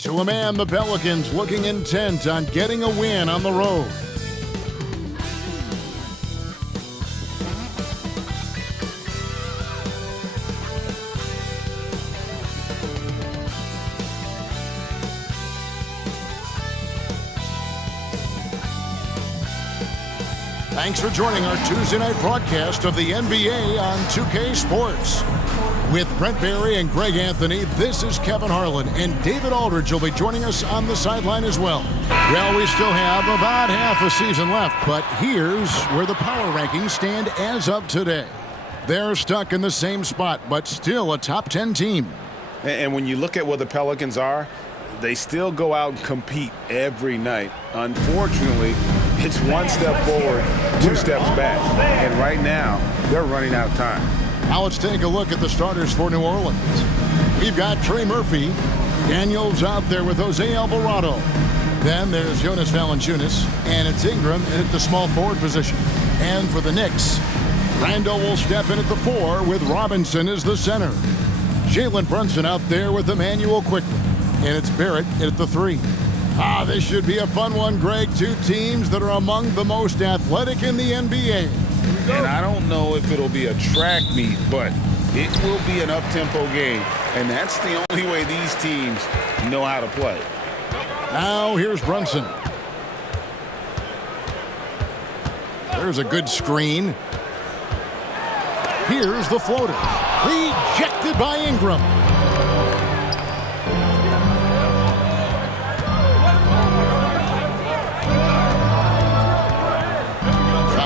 To a man, the Pelicans looking intent on getting a win on the road. Thanks for joining our Tuesday night broadcast of the NBA on 2K Sports. With Brent Barry and Greg Anthony, this is Kevin Harlan, and David Aldridge will be joining us on the sideline as well. Well, we still have about half a season left, but here's where the power rankings stand as of today. They're stuck in the same spot, but still a top 10 team. And when you look at where the Pelicans are, they still go out and compete every night. Unfortunately, it's one step forward, two steps back. And right now, they're running out of time. Now let's take a look at the starters for New Orleans. We've got Trey Murphy. Daniels out there with Jose Alvarado. Then there's Jonas Valanciunas, and it's Ingram in at the small forward position. And for the Knicks, Randall will step in at the 4 with Robinson as the center. Jalen Brunson out there with Emmanuel Quickly. And it's Barrett at the 3. This should be a fun one, Greg. Two teams that are among the most athletic in the NBA. And I don't know if it'll be a track meet, but it will be an up-tempo game. And that's the only way these teams know how to play. Now here's Brunson. There's a good screen. Here's the floater. Rejected by Ingram.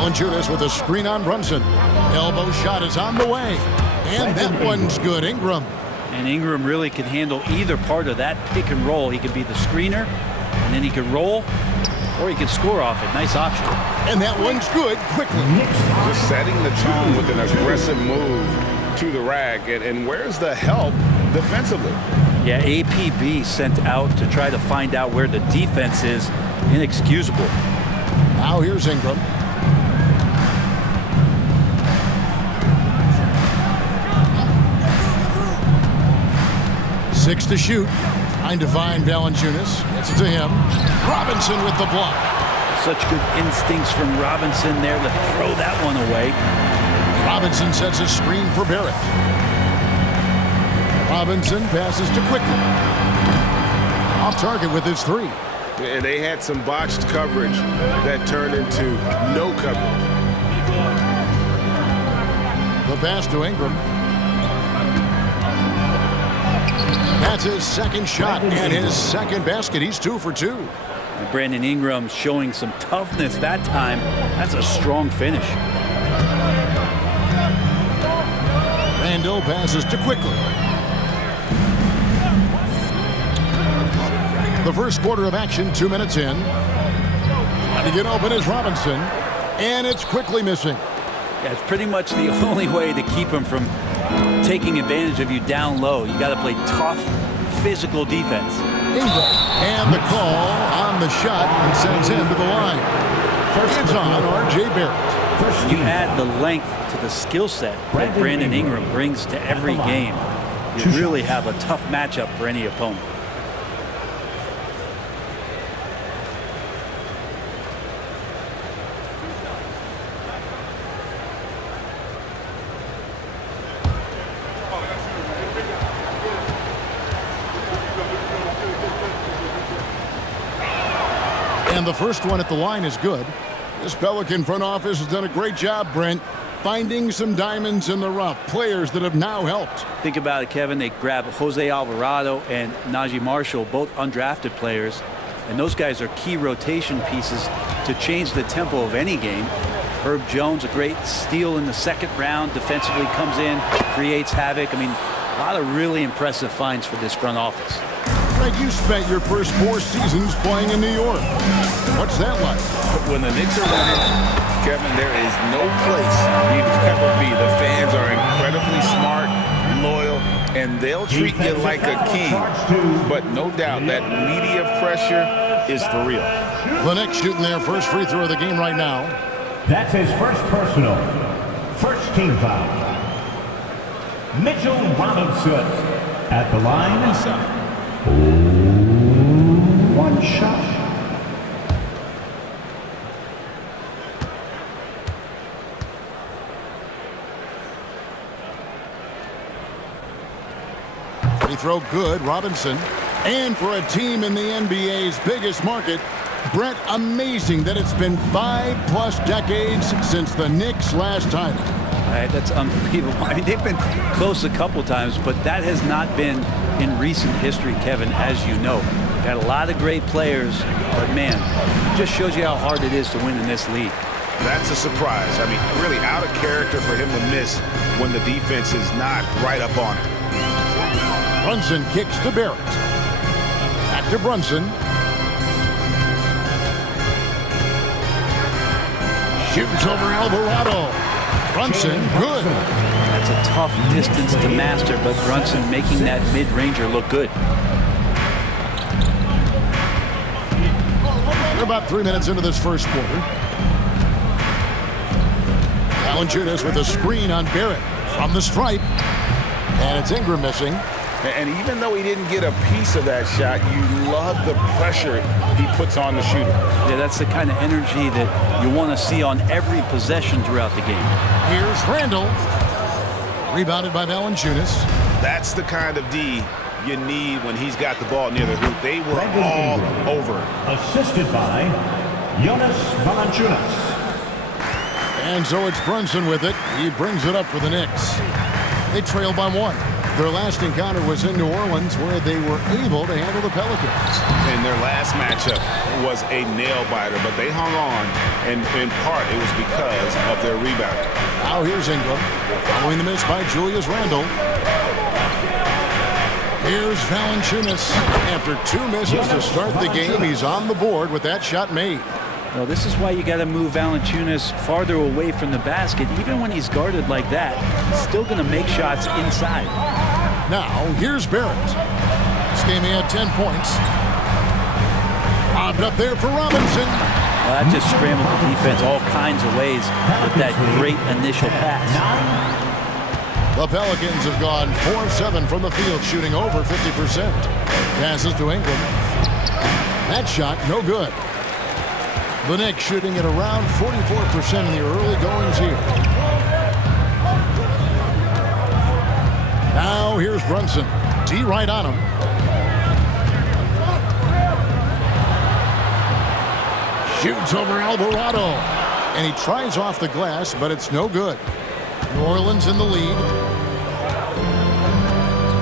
Valanciunas with a screen on Brunson. Elbow shot is on the way. And that one's good. Ingram. And Ingram really can handle either part of that pick and roll. He could be the screener, and then he could roll, or he could score off it. Nice option. And that one's good. Quickly. Just setting the tone with an aggressive move to the rack. And where's the help defensively? Yeah, APB sent out to try to find out where the defense is. Inexcusable. Now here's Ingram. 6 to shoot. Trying to find Valanciunas. Gets it to him. Robinson with the block. Such good instincts from Robinson there to throw that one away. Robinson sets a screen for Barrett. Robinson passes to Quickly. Off target with his 3. And they had some botched coverage that turned into no coverage. The pass to Ingram. That's his second shot and his second basket. He's 2 for 2. And Brandon Ingram showing some toughness that time. That's a strong finish. Randall passes to Quickly. The first quarter of action, 2 minutes in. Trying to get open is Robinson. And it's Quickly missing. Yeah, it's pretty much the only way to keep him from taking advantage of you down low. You got to play tough, physical defense. Ingram. And the call on the shot and sends him to the line. First it's on R.J. Barrett. You add the length to the skill set that Brandon Ingram brings to every game. You really have a tough matchup for any opponent. And the first one at the line is good. This Pelican front office has done a great job, Brent, finding some diamonds in the rough, players that have now helped. Think about it, Kevin. They grab Jose Alvarado and Najee Marshall, both undrafted players, and those guys are key rotation pieces to change the tempo of any game. Herb Jones, a great steal in the second round, defensively comes in, creates havoc. I mean, a lot of really impressive finds for this front office. Greg, you spent your first 4 seasons playing in New York. What's that like? When the Knicks are winning, Kevin, there is no place you'd ever be. The fans are incredibly smart, loyal, and they'll treat you like a king. But no doubt that media pressure is for real. The Knicks shooting their first free throw of the game right now. That's his first personal. First team foul. Mitchell Robinson at the line. One shot. Free throw good, Robinson. And for a team in the NBA's biggest market, Brett, amazing that it's been 5+ decades since the Knicks' last title. Right, that's unbelievable. I mean, they've been close a couple times, but that has not been in recent history, Kevin, as you know. We've had a lot of great players, but man, it just shows you how hard it is to win in this league. That's a surprise. I mean, really out of character for him to miss when the defense is not right up on it. Brunson kicks to Barrett. Back to Brunson. Shoots over Alvarado. Brunson, good. That's a tough distance to master, but Brunson making that mid-ranger look good. We're about 3 minutes into this first quarter. Valanciunas with a screen on Barrett from the stripe. And it's Ingram missing. And even though he didn't get a piece of that shot, you love the pressure he puts on the shooter. Yeah, that's the kind of energy that you want to see on every possession throughout the game. Here's Randall. Rebounded by Valanciunas. That's the kind of D you need when he's got the ball near the hoop. They were all over. Assisted by Jonas Valanciunas. And so it's Brunson with it. He brings it up for the Knicks. They trail by 1. Their last encounter was in New Orleans, where they were able to handle the Pelicans. And their last matchup was a nail-biter, but they hung on, and in part it was because of their rebound. Now here's Ingram, following the miss by Julius Randle. Here's Valanciunas. After 2 misses to start the game, he's on the board with that shot made. Well, this is why you got to move Valanciunas farther away from the basket. Even when he's guarded like that, he's still going to make shots inside. Now, here's Barrett. This game he had 10 points. Bobbed up there for Robinson. Well, that just scrambled the defense all kinds of ways with that great initial pass. The Pelicans have gone 4-7 from the field, shooting over 50%. Passes to Ingram. That shot, no good. The Knicks shooting at around 44% in the early goings here. Now here's Brunson. D right on him. Shoots over Alvarado. And he tries off the glass, but it's no good. New Orleans in the lead.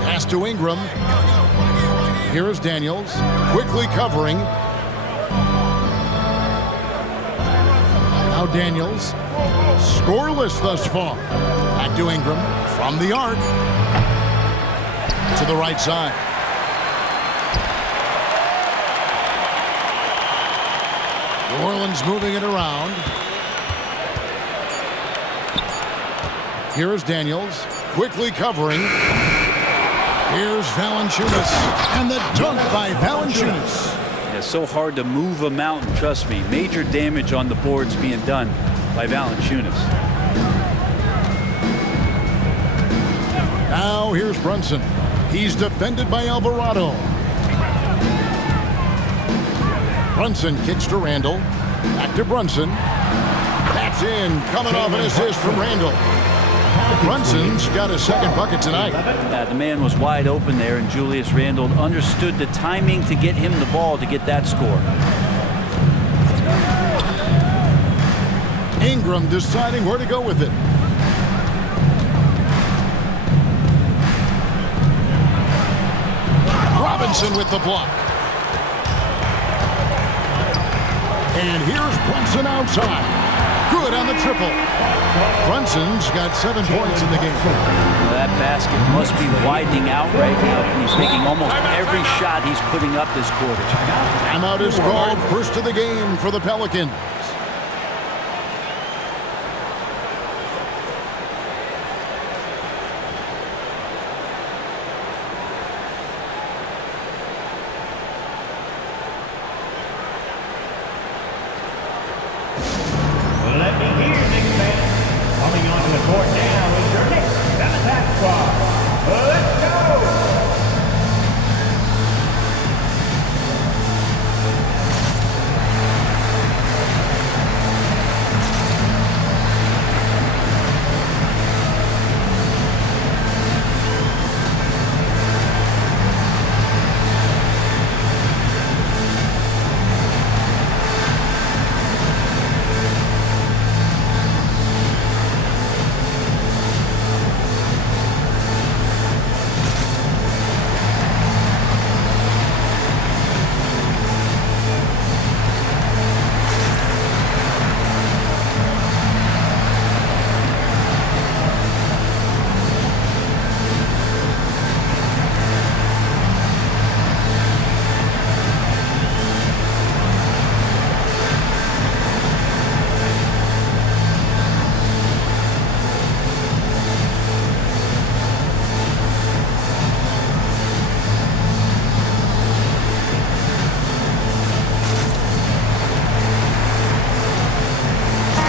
Pass to Ingram. Here is Daniels. Quickly covering. Now Daniels. Scoreless thus far. Back to Ingram. From the arc. To the right side. New Orleans moving it around. Here is Daniels. Quickly covering. Here's Valanciunas. And the dunk by Valanciunas. Yeah, so hard to move a mountain, trust me. Major damage on the boards being done by Valanciunas. Now here's Brunson. He's defended by Alvarado. Brunson kicks to Randall. Back to Brunson. That's in. Coming off an assist from Randall. Brunson's got a second bucket tonight. The man was wide open there, and Julius Randle understood the timing to get him the ball to get that score. Ingram deciding where to go with it. Robinson with the block. And here's Brunson outside. Good on the triple. Brunson's got 7 points in the game. That basket must be widening out right now. He's making almost every shot he's putting up this quarter. Timeout is called. First of the game for the Pelicans. Let me hear, Knicks fans. Coming on the court now is your Knicks and attack squad. Let's go!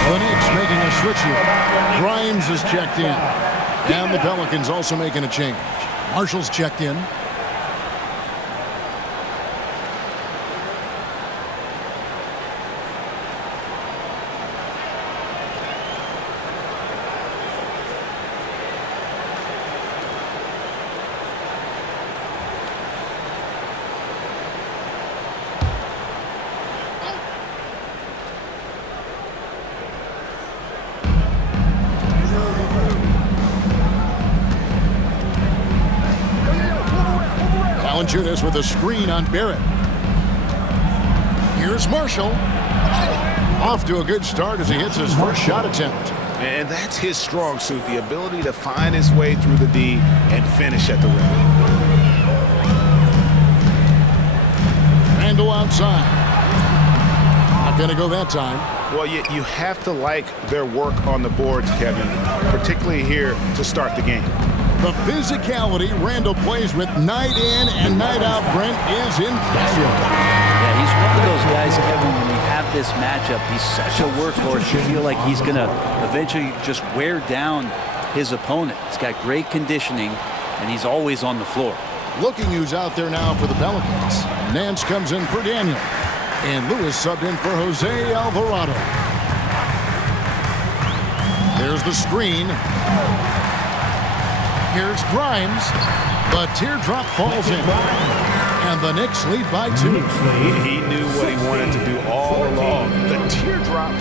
The Knicks making a switch here. Grimes is checked in. And the Pelicans also making a change. Marshall's checked in. Judas with a screen on Barrett. Here's Marshall. Off to a good start as he hits his first shot attempt. And that's his strong suit, the ability to find his way through the D and finish at the rim. Randall outside. Not going to go that time. Well, you have to like their work on the boards, Kevin, particularly here to start the game. The physicality Randall plays with night in and night out, Brent, is impressive. Yeah, he's one of those guys, Kevin, when we have this matchup, he's such a workhorse. You feel like he's going to eventually just wear down his opponent. He's got great conditioning, and he's always on the floor. Looking who's out there now for the Pelicans. Nance comes in for Daniel. And Lewis subbed in for Jose Alvarado. There's the screen. Here's Grimes. The teardrop falls in. And the Knicks lead by 2. He knew what he wanted to do all along. The teardrop.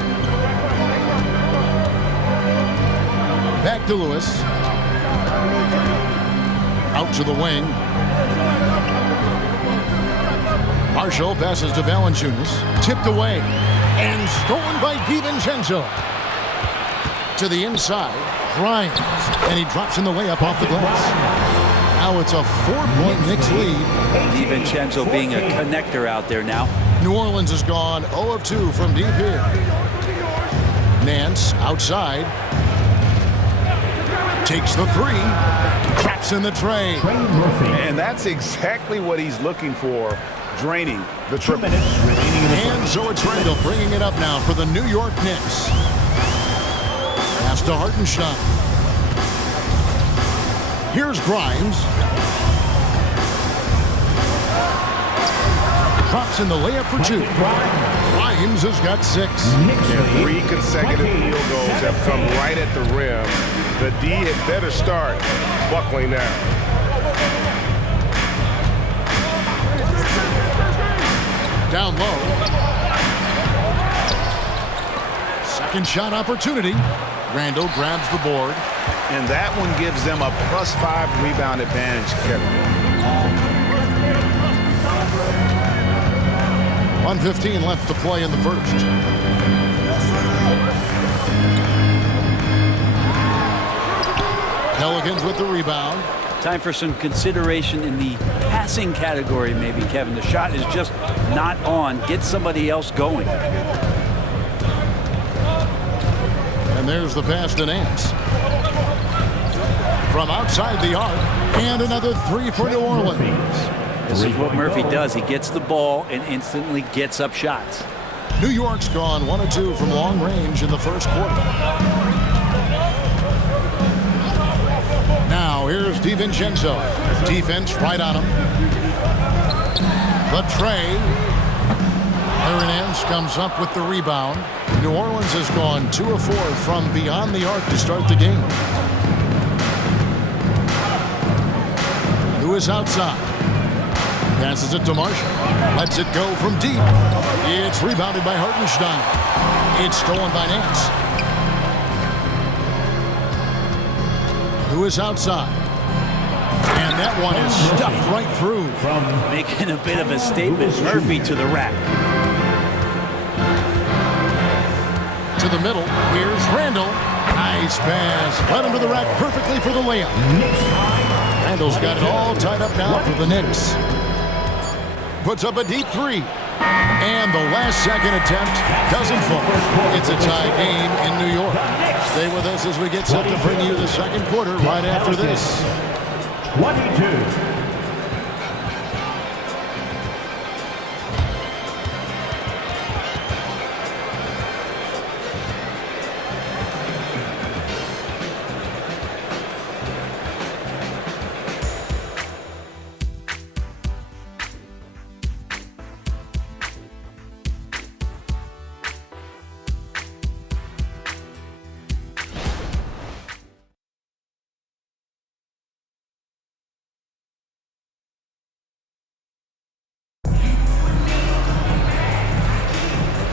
Back to Lewis. Out to the wing. Marshall passes to Valanciunas. Tipped away. And stolen by DiVincenzo. To the inside. Grimes. And he drops in the layup off the glass. Now it's a 4-point Knicks lead. DiVincenzo being a connector out there now. New Orleans has gone 0 of 2 from deep here. Nance outside. Takes the 3. Traps in the tray. And that's exactly what he's looking for. Draining the triple. And so it's Randall bringing it up now for the New York Knicks. Pass to Hartenstein. Here's Grimes. Drops in the layup for 2. Grimes has got 6. And 3 consecutive field goals have come right at the rim. The D had better start buckling down. Down low. Second shot opportunity. Randall grabs the board. And that one gives them a +5 rebound advantage, Kevin. 1:15 left to play in the first. Pelicans with the rebound. Time for some consideration in the passing category, maybe, Kevin. The shot is just not on. Get somebody else going. And there's the pass to Nance. From outside the arc. And another 3 for New Orleans. This is what Murphy does. He gets the ball and instantly gets up shots. New York's gone 1 of 2 from long range in the first quarter. DiVincenzo. Defense right on him. The tray. Larry Nance comes up with the rebound. New Orleans has gone 2 of 4 from beyond the arc to start the game. Lewis outside. Passes it to Marshall. Lets it go from deep. It's rebounded by Hartenstein. It's stolen by Nance. Lewis outside. And that one is stuffed right through. Making a bit of a statement. Murphy to the rack. To the middle. Here's Randall. Nice pass. Led him to the rack perfectly for the layup. Randall's got it all tied up now for the Knicks. Puts up a deep three. And the last second attempt doesn't fall. It's a tie game in New York. Stay with us as we get set to bring you the second quarter right after this. 22.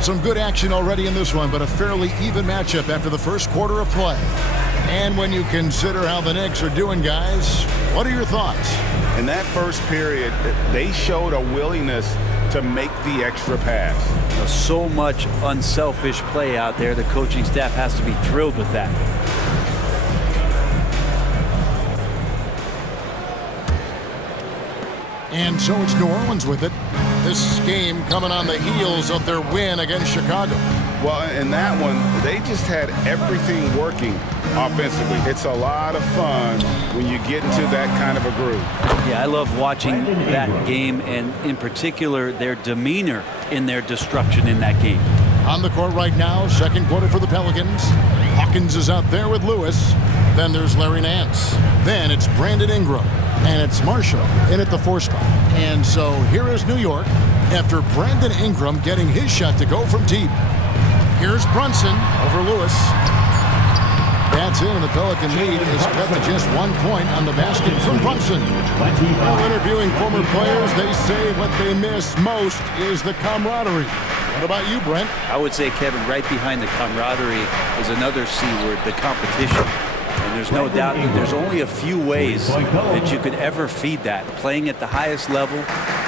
Some good action already in this one, but a fairly even matchup after the first quarter of play. And when you consider how the Knicks are doing, guys, what are your thoughts? In that first period, they showed a willingness to make the extra pass. So much unselfish play out there. The coaching staff has to be thrilled with that. And so it's New Orleans with it. This game coming on the heels of their win against Chicago. Well, in that one, they just had everything working offensively. It's a lot of fun when you get into that kind of a groove. Yeah, I love watching that game, and in particular, their demeanor in their destruction in that game. On the court right now, second quarter for the Pelicans. Hawkins is out there with Lewis. Then there's Larry Nance. Then it's Brandon Ingram. And it's Marshall in at the 4 spot. And so here is New York after Brandon Ingram getting his shot to go from deep. Here's Brunson over Lewis. That's in, and the Pelican lead is cut to just 1 point on the basket from Brunson. While interviewing former players, they say what they miss most is the camaraderie. What about you, Brent? I would say, Kevin, right behind the camaraderie is another C word, the competition. And there's no doubt that there's only a few ways that you could ever feed that. Playing at the highest level,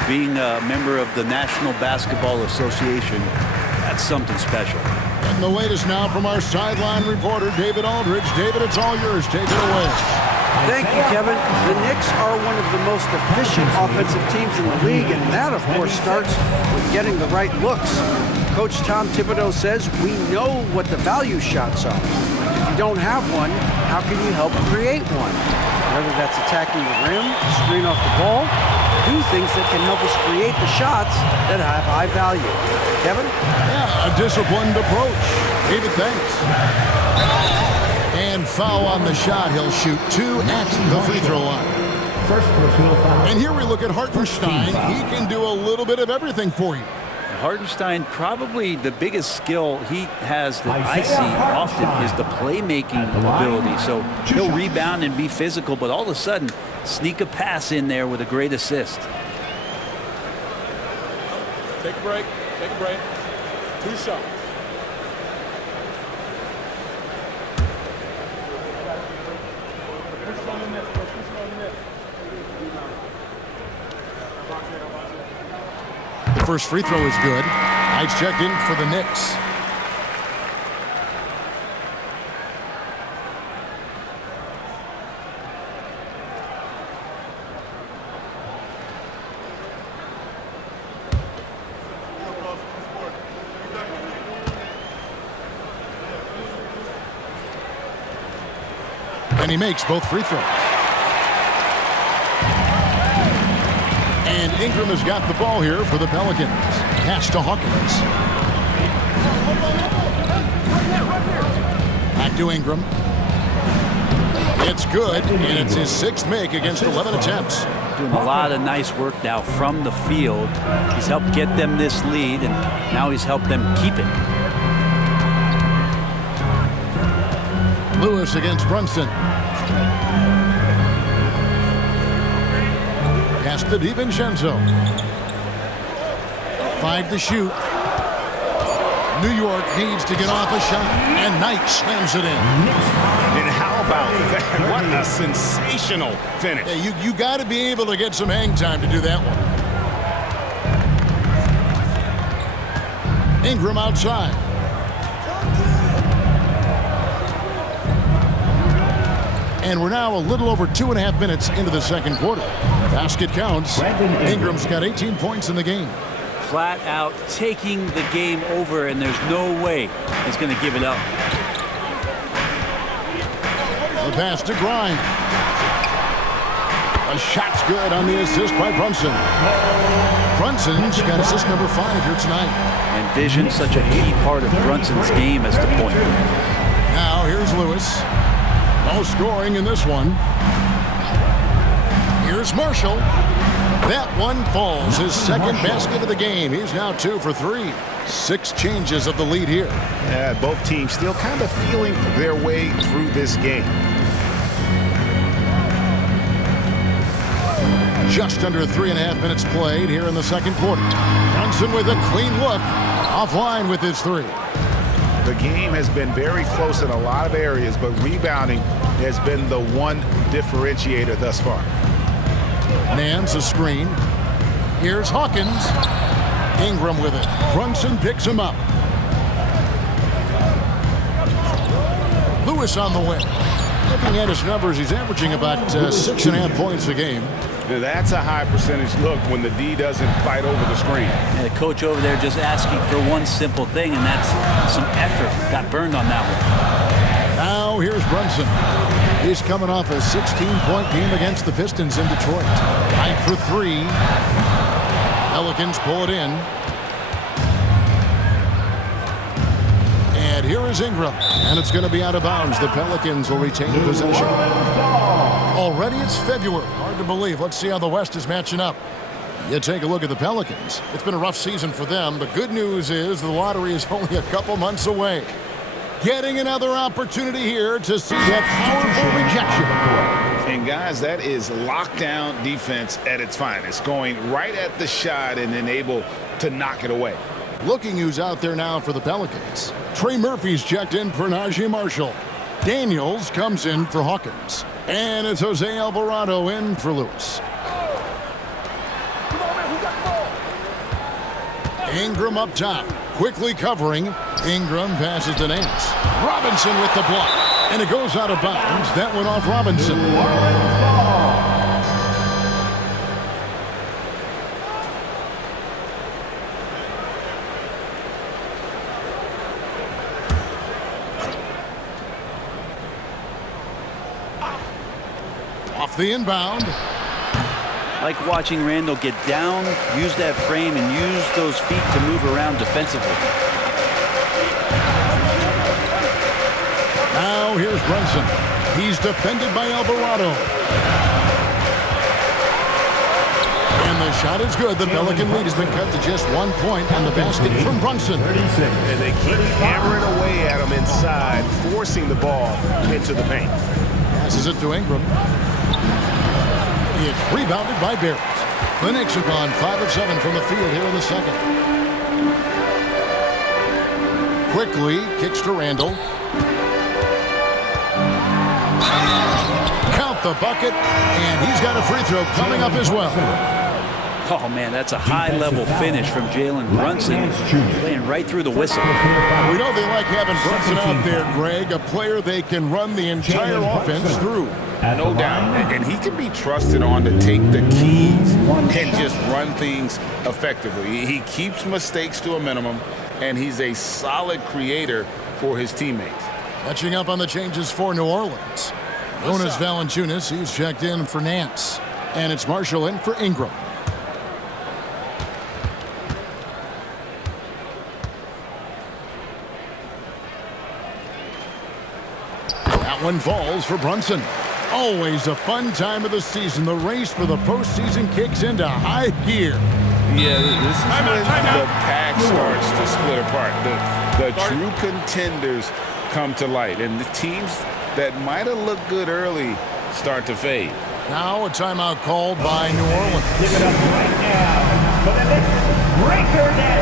being a member of the National Basketball Association, that's something special. And the latest now from our sideline reporter, David Aldridge. David, it's all yours. Take it away. Thank you, Kevin. The Knicks are one of the most efficient offensive teams in the league, and that, of course, starts with getting the right looks. Coach Tom Thibodeau says we know what the value shots are. If you don't have one, how can you help create one? Whether that's attacking the rim, screen off the ball, do things that can help us create the shots that have high value. Kevin? Yeah, a disciplined approach. David, thanks. And foul on the shot. He'll shoot 2 at the free throw line. First personal foul. And here we look at Hartenstein. He can do a little bit of everything for you. Hartenstein, probably the biggest skill he has that I see often is the playmaking ability. So he'll rebound and be physical, but all of a sudden sneak a pass in there with a great assist. Take a break. Take a break. 2 shots. The first free throw is good. Nice check in for the Knicks. And he makes both free throws. And Ingram has got the ball here for the Pelicans. Pass to Hawkins. Back to Ingram. It's good, and it's his 6th make against 11 attempts. Doing a lot of nice work now from the field. He's helped get them this lead, and now he's helped them keep it. Lewis against Brunson. Pass to DiVincenzo. 5 to shoot. New York needs to get off a shot, and Knight slams it in. And how about that? What a sensational finish. Yeah, you got to be able to get some hang time to do that one. Ingram outside. And we're now a little over 2.5 minutes into the second quarter. Basket counts. Ingram's got 18 points in the game. Flat out taking the game over, and there's no way he's going to give it up. The pass to Grimes. A shot's good on the assist by Brunson. Brunson's got assist number 5 here tonight. And vision, such a key part of Brunson's game as the point. Now here's Lewis. No scoring in this one. Here's Marshall. That one falls. His second basket of the game. He's now 2 for 3. 6 changes of the lead here. Yeah, both teams still kind of feeling their way through this game. Just under 3.5 minutes played here in the second quarter. Brunson with a clean look. Offline with his 3. The game has been very close in a lot of areas, but rebounding has been the one differentiator thus far. Nance a screen. Here's Hawkins. Ingram with it. Brunson picks him up. Lewis on the wing. Looking at his numbers, he's averaging about 6.5 points a game. That's a high percentage look when the D doesn't fight over the screen. And the coach over there just asking for one simple thing, and that's some effort. Got burned on that one. Now here's Brunson. He's coming off a 16-point game against the Pistons in Detroit. 9 for 3. Pelicans pull it in. And here is Ingram. And it's going to be out of bounds. The Pelicans will retain possession. Already it's February. Hard to believe. Let's see how the West is matching up. You take a look at the Pelicans. It's been a rough season for them. The good news is the lottery is only a couple months away. Getting another opportunity here to see that powerful rejection. And guys, that is lockdown defense at its finest. Going right at the shot and then able to knock it away. Looking who's out there now for the Pelicans. Trey Murphy's checked in for Najee Marshall. Daniels comes in for Hawkins. And it's Jose Alvarado in for Lewis. Ingram up top. Quickly covering. Ingram passes to Nance. Robinson with the block. And it goes out of bounds. That went off Robinson. Off the inbound. Like watching Randall get down, use that frame, and use those feet to move around defensively. Now here's Brunson. He's defended by Alvarado. And the shot is good. The Pelican lead has been cut to just 1 point on the basket from Brunson. And they keep hammering away at him inside, forcing the ball into the paint. Passes it to Ingram. It's rebounded by Barrett. The Knicks have gone 5 of 7 from the field here in the second. Quickly kicks to Randall. Count the bucket, and he's got a free throw coming up as well. Oh, man, that's a high-level finish from Jalen Brunson, playing right through the whistle. We know they like having Brunson out there, Greg, a player they can run the entire offense through. No doubt. And he can be trusted on to take the keys and just run things effectively. He keeps mistakes to a minimum, and he's a solid creator for his teammates. Catching up on the changes for New Orleans. Jonas Valanciunas, he's checked in for Nance. And it's Marshall in for Ingram. That one falls for Brunson. Always a fun time of the season. The race for the postseason kicks into high gear. Yeah, this is when the pack starts to split apart. The true contenders come to light, and the teams that might have looked good early start to fade. Now a timeout called by New Orleans. Give it up right now for the Knicks breaker dance.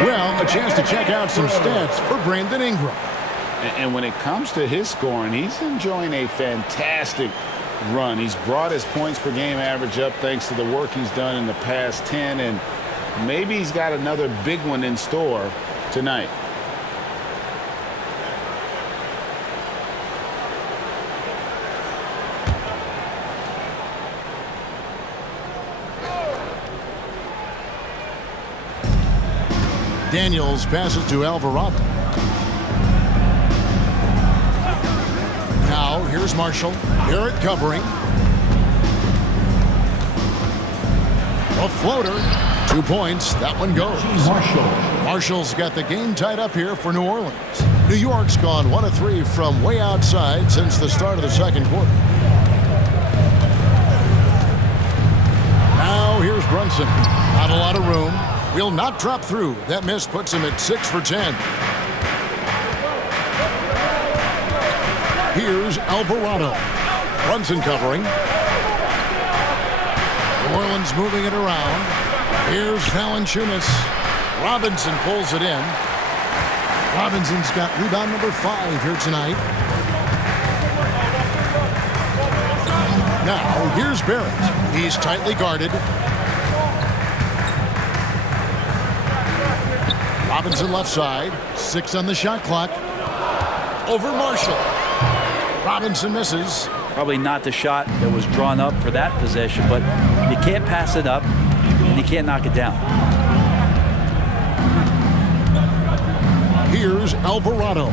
Well, a chance to check out some stats for Brandon Ingram. And when it comes to his scoring, he's enjoying a fantastic run. He's brought his points per game average up thanks to the work he's done in the past 10, and maybe he's got another big one in store tonight. Daniels passes to Alvarado. Now here's Marshall. Barrett covering. A floater. 2 points. That one goes. Marshall's got the game tied up here for New Orleans. New York's gone 1 of 3 from way outside since the start of the second quarter. Now here's Brunson. Not a lot of room. Will not drop through. That miss puts him at 6 for 10. Here's Alvarado. Brunson covering. New Orleans moving it around. Here's Valanciunas. Robinson pulls it in. Robinson's got rebound number 5 here tonight. Now here's Barrett. He's tightly guarded. Robinson left side. 6 on the shot clock. Over Marshall. Robinson misses. Probably not the shot that was drawn up for that possession, but you can't pass it up and you can't knock it down. Here's Alvarado.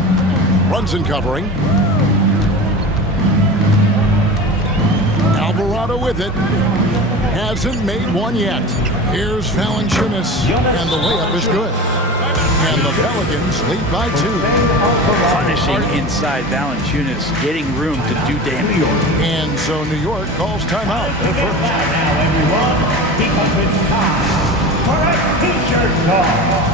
Brunson covering. Alvarado with it. Hasn't made one yet. Here's Valanciunas, and the layup is good. And the Pelicans lead by 2. Punishing inside Valanciunas, getting room to do damage. And so New York calls timeout. Now, everyone, because it's time for a t-shirt call.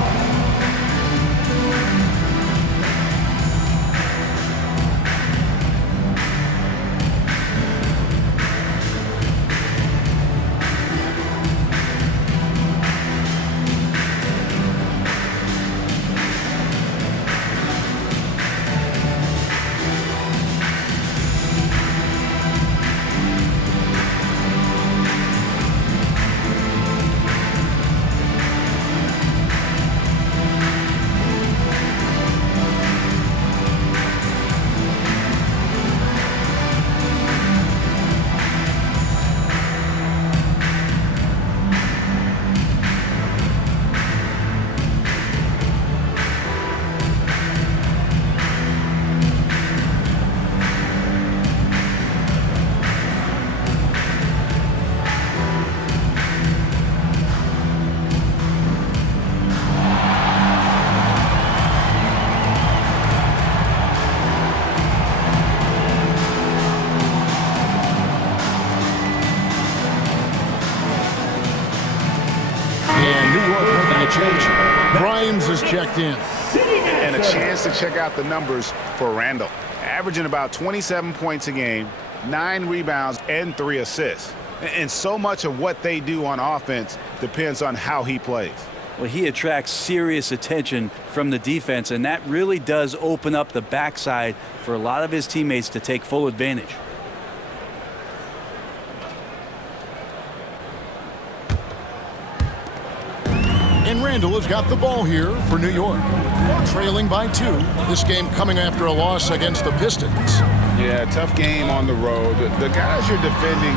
change. Grimes is checked in. And a chance to check out the numbers for Randall. Averaging about 27 points a game, 9 rebounds, and 3 assists. And so much of what they do on offense depends on how he plays. Well, he attracts serious attention from the defense, and that really does open up the backside for a lot of his teammates to take full advantage. And Randall has got the ball here for New York. Trailing by 2. This game coming after a loss against the Pistons. Yeah, tough game on the road. The guys you're defending,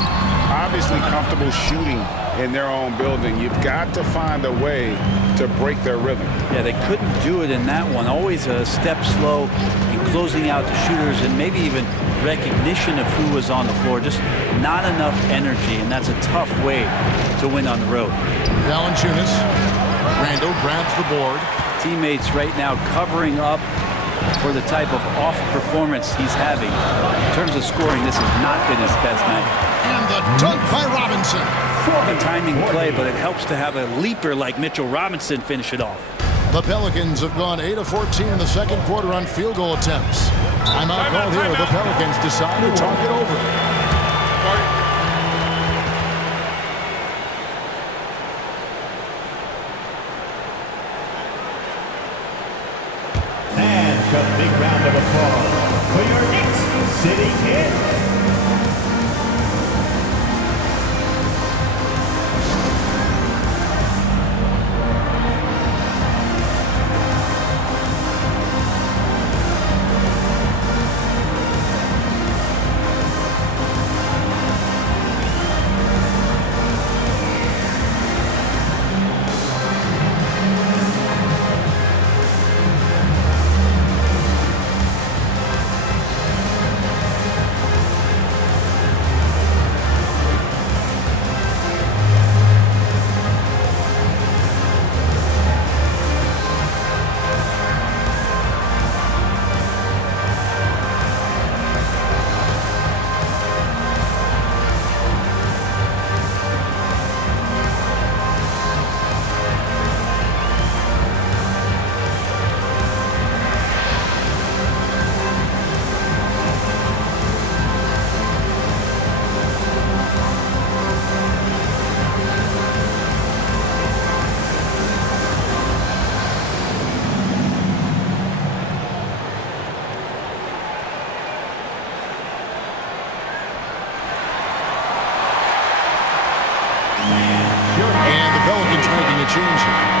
obviously comfortable shooting in their own building. You've got to find a way to break their rhythm. Yeah, they couldn't do it in that one. Always a step slow in closing out the shooters, and maybe even recognition of who was on the floor. Just not enough energy, and that's a tough way to win on the road. Valanciunas. Randall grabs the board. Teammates right now covering up for the type of off performance he's having. In terms of scoring, this has not been his best night. And the dunk by Robinson. A timing play, but it helps to have a leaper like Mitchell Robinson finish it off. The Pelicans have gone 8 of 14 in the second quarter on field goal attempts. Timeout called here. The Pelicans decide to talk it over. A big round of applause for your Knicks City Kid.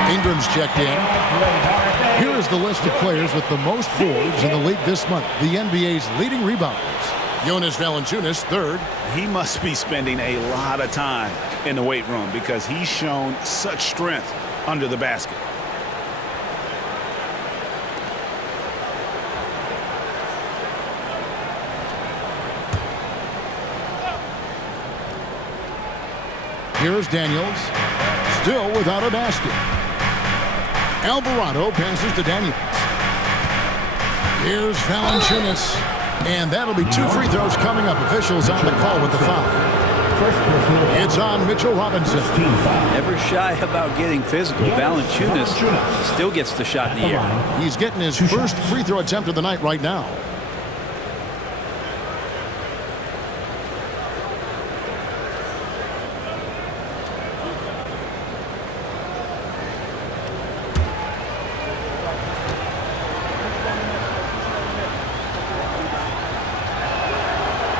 Ingram's checked in. Here is the list of players with the most boards in the league this month. The NBA's leading rebounders. Jonas Valanciunas, third. He must be spending a lot of time in the weight room because he's shown such strength under the basket. Here's Daniels, still without a basket. Alvarado passes to Daniels. Here's Valanciunas, and that'll be 2 free throws coming up. Officials on the call with the foul. It's on Mitchell Robinson. Never shy about getting physical. Valanciunas still gets the shot in the air. He's getting his first free throw attempt of the night right now.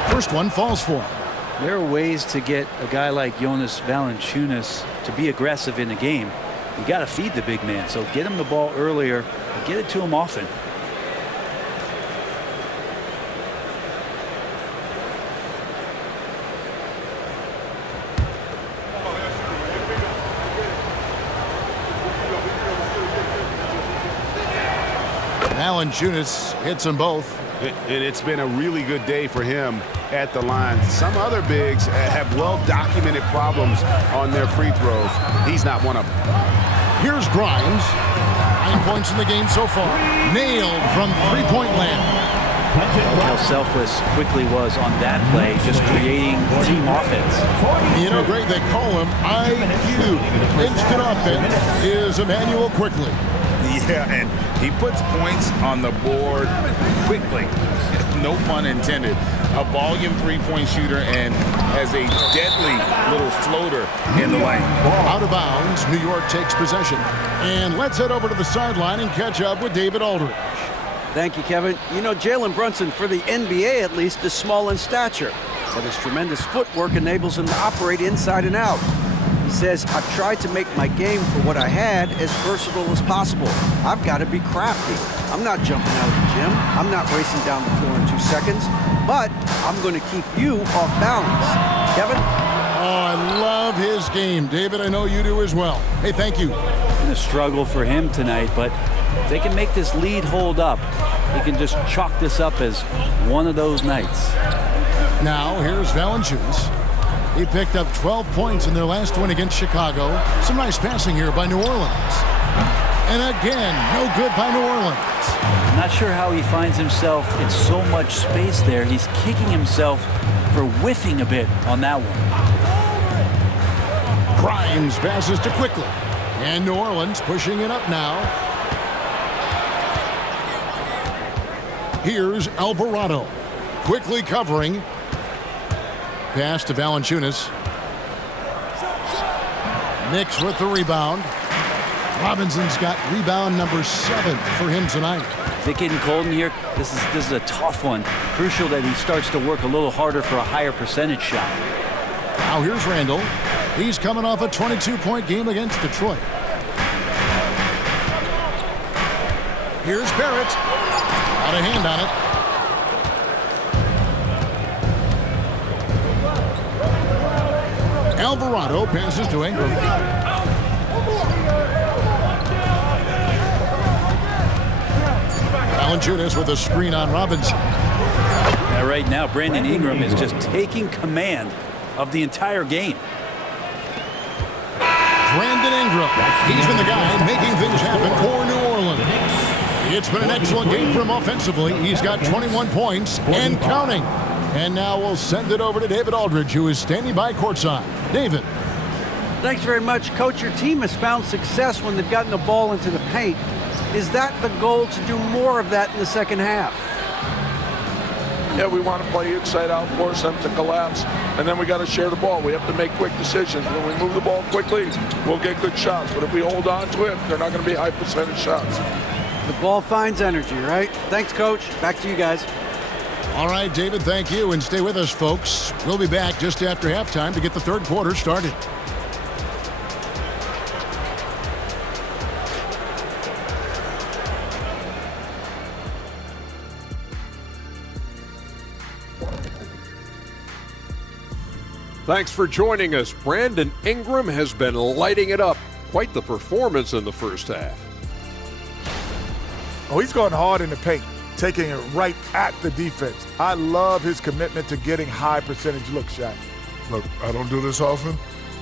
First one falls for him. There are ways to get a guy like Jonas Valanciunas to be aggressive in the game. You got to feed the big man, so get him the ball earlier and get it to him often. Valanciunas hits them both. It's been a really good day for him at the line. Some other bigs have well-documented problems on their free throws. He's not one of them. Here's Grimes. 9 points in the game so far. Nailed from three-point land. Look how selfless Quickly was on that play, just creating team offense. You know, Greg, they call him IQ. Instant offense is Emmanuel Quickly. Yeah, and he puts points on the board quickly. No pun intended. A volume three-point shooter and has a deadly little floater in the lane. Out of bounds, New York takes possession. And let's head over to the sideline and catch up with David Aldridge. Thank you, Kevin. You know, Jalen Brunson, for the NBA at least, is small in stature, but his tremendous footwork enables him to operate inside and out. He says, I've tried to make my game for what I had as versatile as possible. I've got to be crafty. I'm not jumping out of the gym. I'm not racing down the floor in 2 seconds, but I'm going to keep you off balance. Kevin? Oh, I love his game. David, I know you do as well. Hey, thank you. Been a struggle for him tonight, but if they can make this lead hold up, he can just chalk this up as one of those nights. Now, here's Valanciunas. He picked up 12 points in their last win against Chicago. Some nice passing here by New Orleans. And again, no good by New Orleans. I'm not sure how he finds himself in so much space there. He's kicking himself for whiffing a bit on that one. Grimes passes to Quickly. And New Orleans pushing it up now. Here's Alvarado. Quickly covering. Pass to Valanciunas. Knicks with the rebound. Robinson's got rebound number 7 for him tonight. Is it getting cold in here? This is a tough one. Crucial that he starts to work a little harder for a higher percentage shot. Now here's Randall. He's coming off a 22-point game against Detroit. Here's Barrett. Got a hand on it. Alvarado passes to Ingram. Valanciunas with a screen on Robinson. Yeah, right now, Brandon Ingram is just taking command of the entire game. Brandon Ingram. He's been the guy making things happen for New Orleans. It's been an excellent game for him offensively. He's got 21 points and counting. And now we'll send it over to David Aldridge, who is standing by courtside. David. Thanks very much, Coach. Your team has found success when they've gotten the ball into the paint. Is that the goal, to do more of that in the second half? Yeah, we want to play inside out, force them to collapse, and then we got to share the ball. We have to make quick decisions. When we move the ball quickly, we'll get good shots. But if we hold on to it, they're not going to be high percentage shots. The ball finds energy, right? Thanks, Coach. Back to you guys. All right, David, thank you. And stay with us, folks. We'll be back just after halftime to get the third quarter started. Thanks for joining us. Brandon Ingram has been lighting it up. Quite the performance in the first half. Oh, he's going hard in the paint, taking it right at the defense. I love his commitment to getting high percentage looks, Shaq. Look, I don't do this often,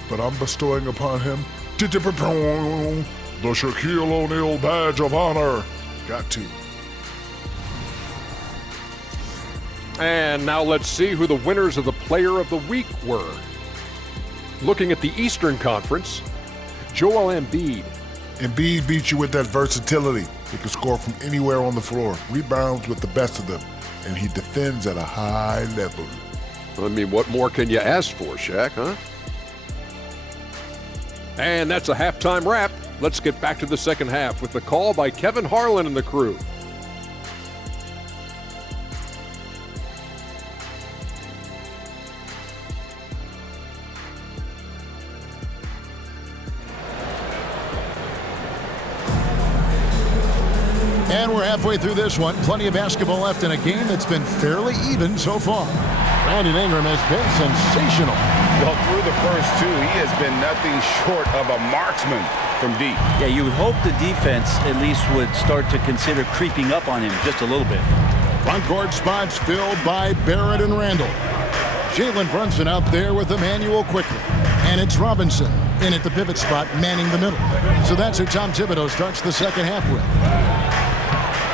but I'm bestowing upon him the Shaquille O'Neal badge of honor. Got to. And now let's see who the winners of the Player of the Week were. Looking at the Eastern Conference, Joel Embiid. Embiid beats you with that versatility. He can score from anywhere on the floor, rebounds with the best of them, and he defends at a high level. I mean, what more can you ask for, Shaq, huh? And that's a halftime wrap. Let's get back to the second half with the call by Kevin Harlan and the crew. And we're halfway through this one. Plenty of basketball left in a game that's been fairly even so far. Brandon Ingram has been sensational. Well, through the first two, he has been nothing short of a marksman from deep. Yeah, you would hope the defense at least would start to consider creeping up on him just a little bit. Front court spots filled by Barrett and Randall. Jalen Brunson out there with Emmanuel Quickly. And it's Robinson in at the pivot spot, manning the middle. So that's who Tom Thibodeau starts the second half with.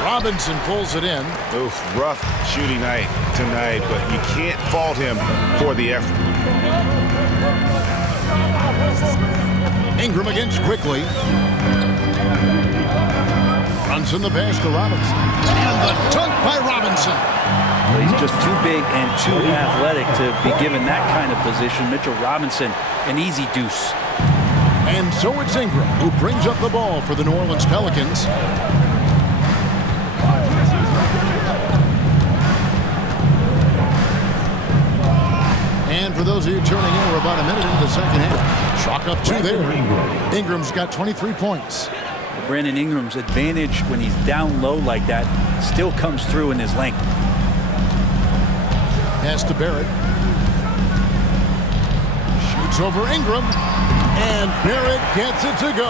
Robinson pulls it in. Oof, rough shooting night tonight, but you can't fault him for the effort. Ingram against Quickly. Brunson the pass to Robinson. And the dunk by Robinson. Well, he's just too big and too athletic to be given that kind of position. Mitchell Robinson, an easy deuce. And so it's Ingram who brings up the ball for the New Orleans Pelicans. And for those of you tuning in, we're about a minute into the second half. Chalk up 2 there. Ingram's got 23 points. Brandon Ingram's advantage when he's down low like that still comes through in his length. Pass to Barrett. Shoots over Ingram. And Barrett gets it to go.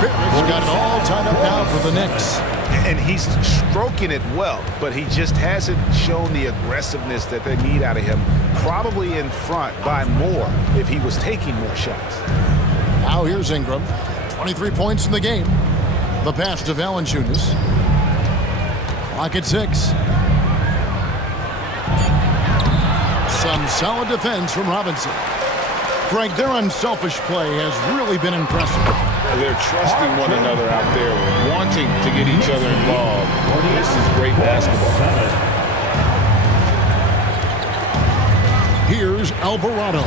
Barrett's got it all tied up now for the Knicks. And he's stroking it well, but he just hasn't shown the aggressiveness that they need out of him. Probably in front by more if he was taking more shots. Now here's Ingram. 23 points in the game. The pass to Valanciunas. Clock at 6. Some solid defense from Robinson. Greg, their unselfish play has really been impressive. They're trusting one another out there, wanting to get each other involved. This is great basketball. Here's Alvarado.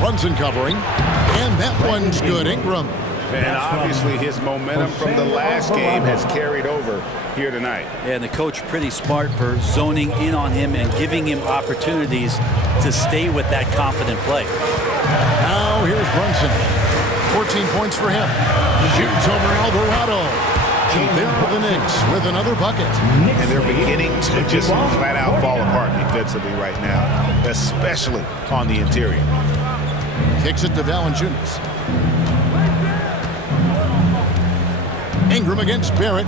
Brunson covering. And that one's good. Ingram. And obviously his momentum from the last game has carried over here tonight. Yeah, and the coach pretty smart for zoning in on him and giving him opportunities to stay with that confident play. Now here's Brunson. 14 points for him. Shoots over Alvarado. And there are the Knicks with another bucket. And they're beginning to just flat out fall apart defensively right now, especially on the interior. Kicks it to Valanciunas. Ingram against Barrett.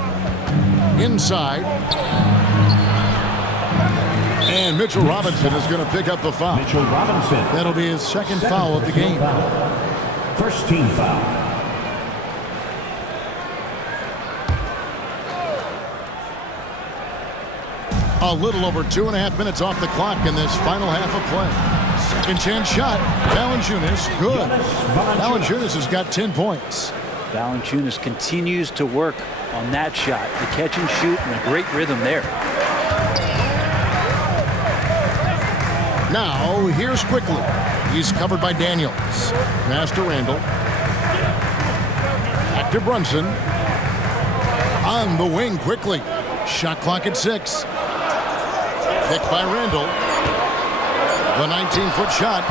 Inside. And Mitchell Robinson is going to pick up the foul. Mitchell Robinson. That'll be his second foul of the game. First team foul. A little over 2.5 minutes off the clock in this final half of play. Second chance shot. Valanciunas, good. Valanciunas has got 10 points. Valanciunas continues to work on that shot. The catch and shoot and a great rhythm there. Now, here's Quickly. He's covered by Daniels. Pass to Randall. Back to Brunson. On the wing Quickly. Shot clock at 6. Picked by Randall. The 19-foot shot.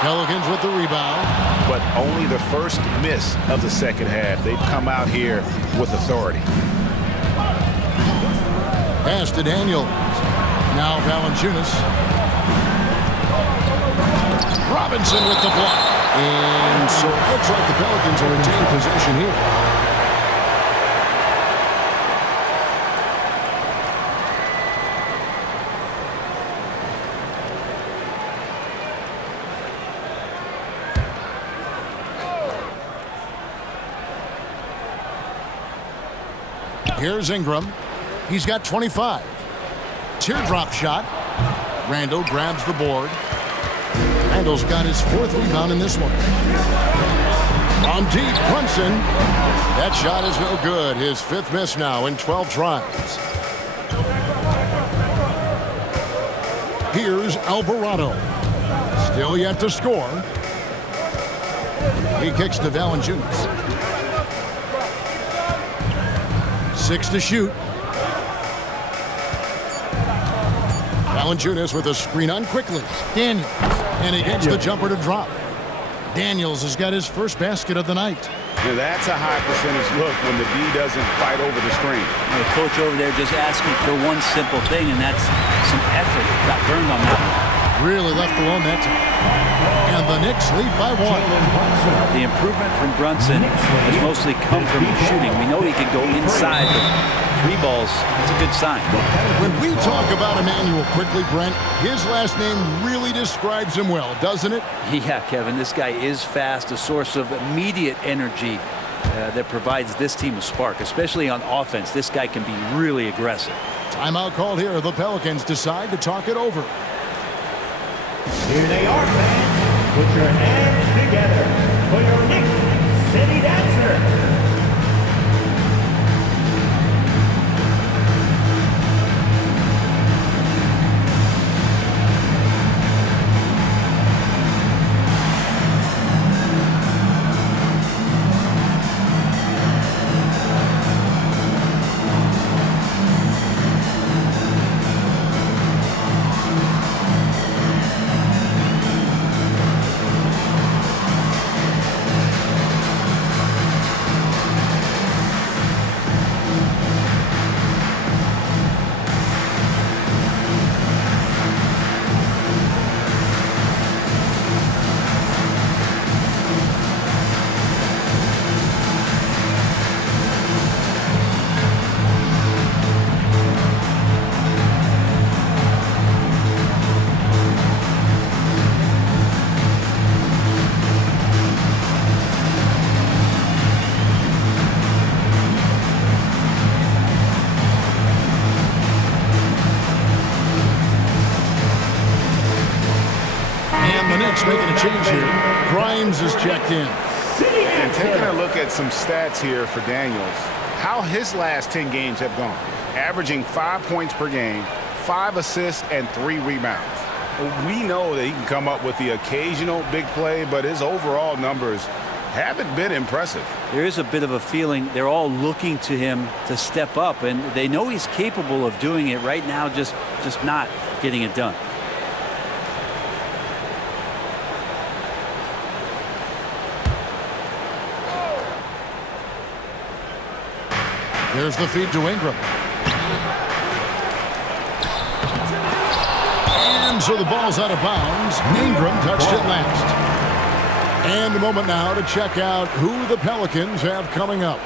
Pelicans with the rebound. But only the first miss of the second half. They've come out here with authority. Pass to Daniels. Now Valanciunas. Robinson with the block. And so it looks like the Pelicans will retain possession here. Here's Ingram. He's got 25. Teardrop shot. Randall grabs the board. Randall's got his 4th rebound in this one. From deep, Brunson. That shot is no good. His 5th miss now in 12 tries. Here's Alvarado. Still yet to score. He kicks to Valanciunas. 6 to shoot. Valanciunas with a screen on Quickly. Daniels. And he gets the jumper to drop. Daniels has got his first basket of the night. Now that's a high percentage look when the D doesn't fight over the screen. The coach over there just asking for one simple thing, and that's some effort. Got burned on that one. Really left alone that time. And the Knicks lead by 1. The improvement from Brunson has mostly come from shooting. We know he can go inside, but 3 balls, that's a good sign. When we talk about Emmanuel Quickly, Brent, his last name really describes him well, doesn't it? Yeah, Kevin, this guy is fast, a source of immediate energy, that provides this team a spark, especially on offense. This guy can be really aggressive. Timeout called here. The Pelicans decide to talk it over. Here they are, fans. Put your hands together for your Knicks City Dancer. Making a change here. Grimes is checked in. And taking a look at some stats here for Daniels, how his last 10 games have gone. Averaging 5 points per game, 5 assists, and 3 rebounds. We know that he can come up with the occasional big play, but his overall numbers haven't been impressive. There is a bit of a feeling they're all looking to him to step up, and they know he's capable of doing it right now, just not getting it done. There's the feed to Ingram. And so the ball's out of bounds. Ingram touched it last. And a moment now to check out who the Pelicans have coming up.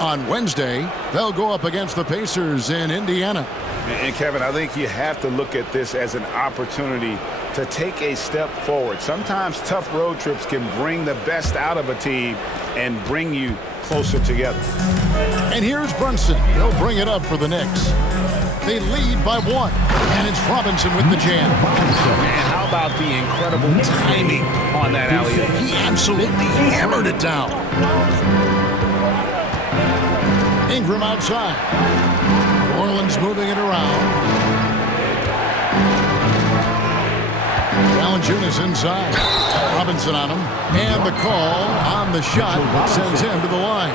On Wednesday, they'll go up against the Pacers in Indiana. And Kevin, I think you have to look at this as an opportunity to take a step forward. Sometimes tough road trips can bring the best out of a team and bring you closer together. And here's Brunson. He'll bring it up for the Knicks. They lead by 1. And it's Robinson with the jam. And how about the incredible timing on that alley-oop? He absolutely hammered it down. Ingram outside. New Orleans moving it around. Valanciunas inside. Robinson on him. And the call on the shot that sends him to the line.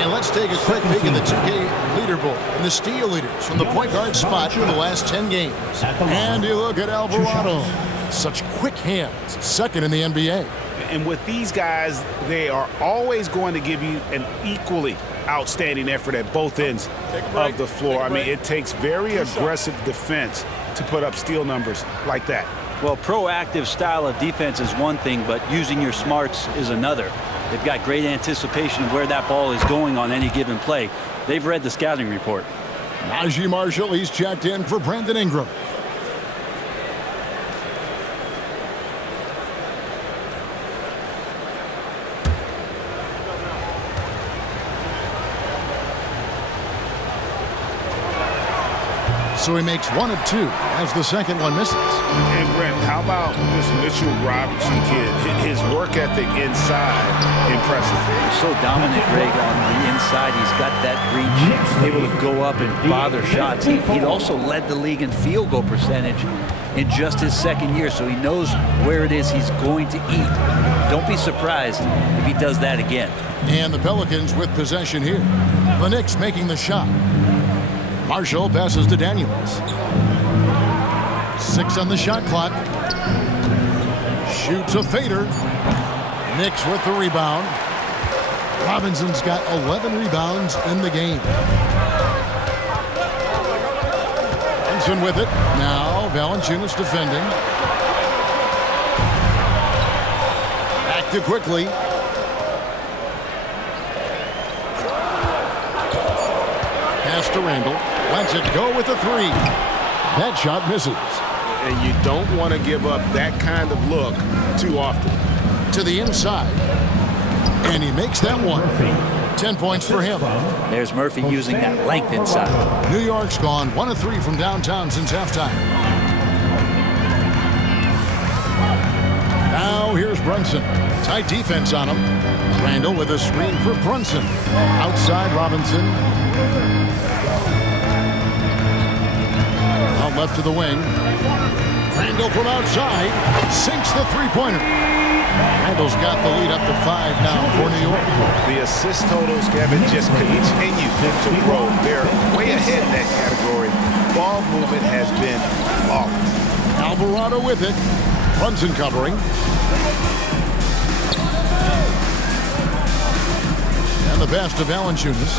And let's take a quick peek at the 2K leaderboard and the steal leaders from the point guard spot for the last 10 games. And you look at Alvarado. Such quick hands. Second in the NBA. And with these guys, they are always going to give you an equally outstanding effort at both ends of the floor. I mean, it takes very aggressive defense to put up steal numbers like that. Well, proactive style of defense is one thing, but using your smarts is another. They've got great anticipation of where that ball is going on any given play. They've read the scouting report. Najee Marshall, he's checked in for Brandon Ingram. So he makes 1 of 2 as the second one misses. And Brent, how about this Mitchell Robinson kid? His work ethic inside, impressive. So dominant, Greg, on the inside. He's got that reach, able to go up and bother shots. He also led the league in field goal percentage in just his second year, so he knows where it is he's going to eat. Don't be surprised if he does that again. And the Pelicans with possession here. The Knicks making the shot. Marshall passes to Daniels. 6 on the shot clock. Shoots a fader. Knicks with the rebound. Robinson's got 11 rebounds in the game. Brunson with it. Now Valanciunas defending. Back to quickly. Pass to Randall. Lets it go with a 3. That shot misses. And you don't want to give up that kind of look too often. To the inside. And he makes that one. 10 points for him. There's Murphy using that length inside. New York's gone 1 of 3 from downtown since halftime. Now here's Brunson. Tight defense on him. Randall with a screen for Brunson. Outside Robinson. Out left to the wing. Randall from outside. Sinks the three-pointer. Randall's got the lead up to 5 now for New York. The assist totals, Kevin, just continue to grow. They're way ahead in that category. Ball movement has been flawless. Alvarado with it. Brunson covering. And the pass to Valanciunas.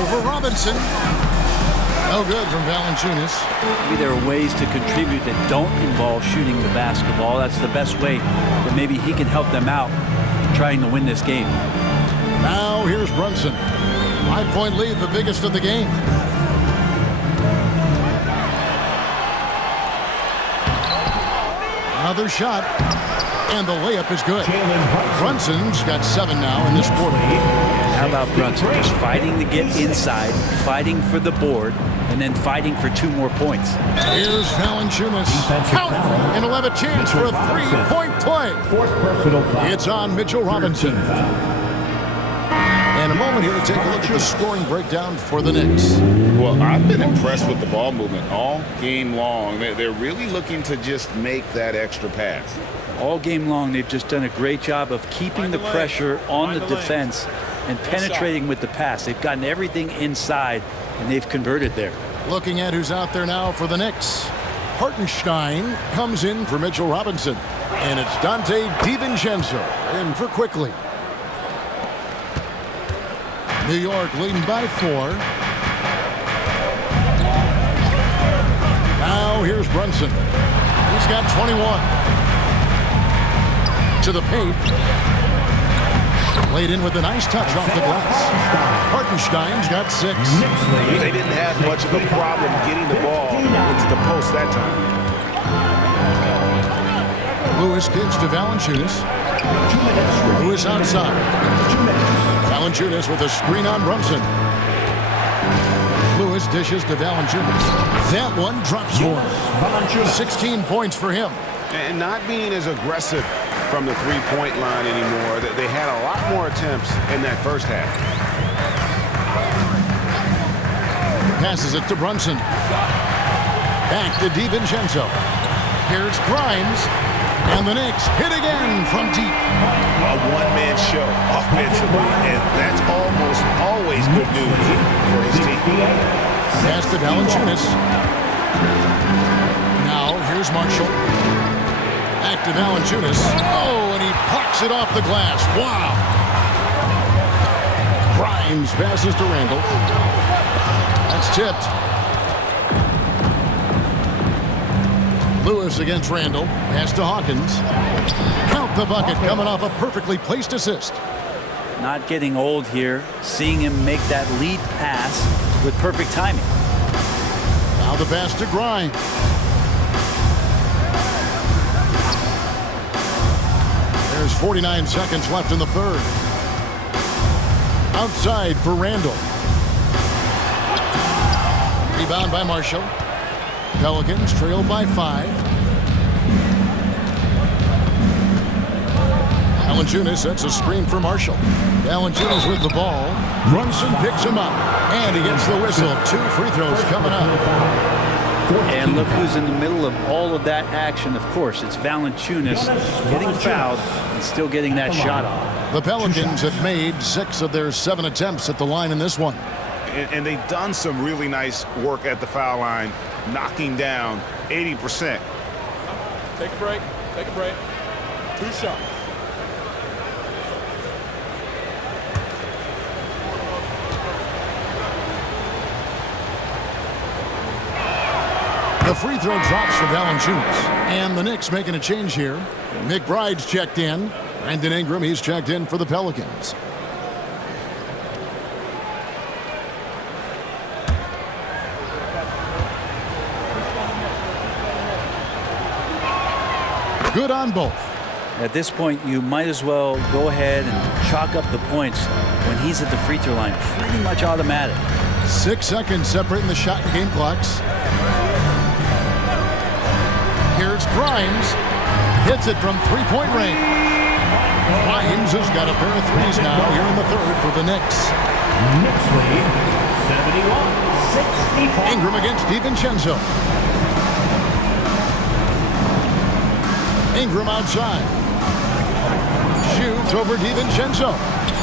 Over Robinson. No good from Valanciunas. Maybe there are ways to contribute that don't involve shooting the basketball. That's the best way that maybe he can help them out trying to win this game. Now here's Brunson. 5-point lead, the biggest of the game. Another shot. And the layup is good. Brunson's got 7 now in this quarter. How about Brunson just fighting to get inside, fighting for the board, and then fighting for 2 more points. Here's Valanciunas. Count! And he'll have a chance for a 3-point play. It's on Mitchell Robinson. And a moment here to take a look at the scoring breakdown for the Knicks. Well, I've been impressed with the ball movement all game long. They're really looking to just make that extra pass. All game long, they've just done a great job of keeping the pressure on the defense and penetrating with the pass. They've gotten everything inside, and they've converted there. Looking at who's out there now for the Knicks. Hartenstein comes in for Mitchell Robinson. And it's Dante DiVincenzo in for Quickly. New York leading by 4. Now here's Brunson. He's got 21. To the paint. Laid in with a nice touch off the glass. Hartenstein's got 6. They didn't have much of a problem getting the ball into the post that time. Lewis gives to Valanciunas. Lewis outside. Valanciunas with a screen on Brunson. Lewis dishes to Valanciunas. That one drops for him. 16 points for him. And not being as aggressive from the three-point line anymore. They had a lot more attempts in that first half. Passes it to Brunson. Back to DiVincenzo. Here's Grimes. And the Knicks hit again from deep. A one-man show offensively, and that's almost always good news for his team. Pass to Valanciunas. Now here's Marshall. Back to Valanciunas. Oh, and he pucks it off the glass. Wow. Grimes passes to Randall. That's tipped. Lewis against Randall. Pass to Hawkins. Count the bucket coming off a perfectly placed assist. Not getting old here. Seeing him make that lead pass with perfect timing. Now the pass to Grimes. There's 49 seconds left in the third. Outside for Randall. Rebound by Marshall. Pelicans trailed by 5. Valanciunas sets a screen for Marshall. Valanciunas with the ball. Brunson picks him up. And he gets the whistle. 2 free throws coming up. And look who's in the middle of all of that action. Of course, it's Valanciunas getting fouled and still getting that shot off. The Pelicans have made 6 of their 7 attempts at the line in this one. And they've done some really nice work at the foul line, knocking down 80%. Take a break. Take a break. 2 shots. The free throw drops for Valanciunas. And the Knicks making a change here. McBride's checked in. Brandon Ingram, he's checked in for the Pelicans. Good on both. At this point, you might as well go ahead and chalk up the points when he's at the free throw line. Pretty much automatic. 6 seconds separating the shot and game clocks. Here's Grimes. Hits it from three-point range. Grimes has got a pair of threes now here in the third for the Knicks. Knicks lead 71-65. Ingram against DiVincenzo. Ingram outside. Shoots over DiVincenzo.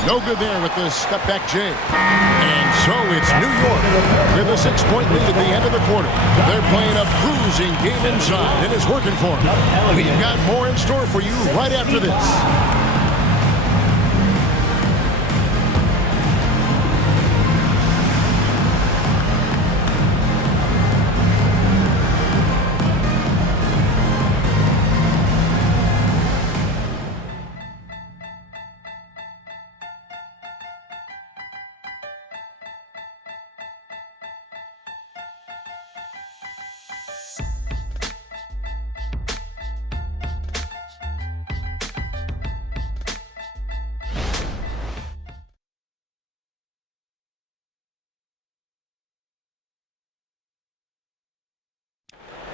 No good there with the step-back J. And so it's New York with a 6-point lead at the end of the quarter. They're playing a bruising game inside, and it's working for them. We've got more in store for you right after this.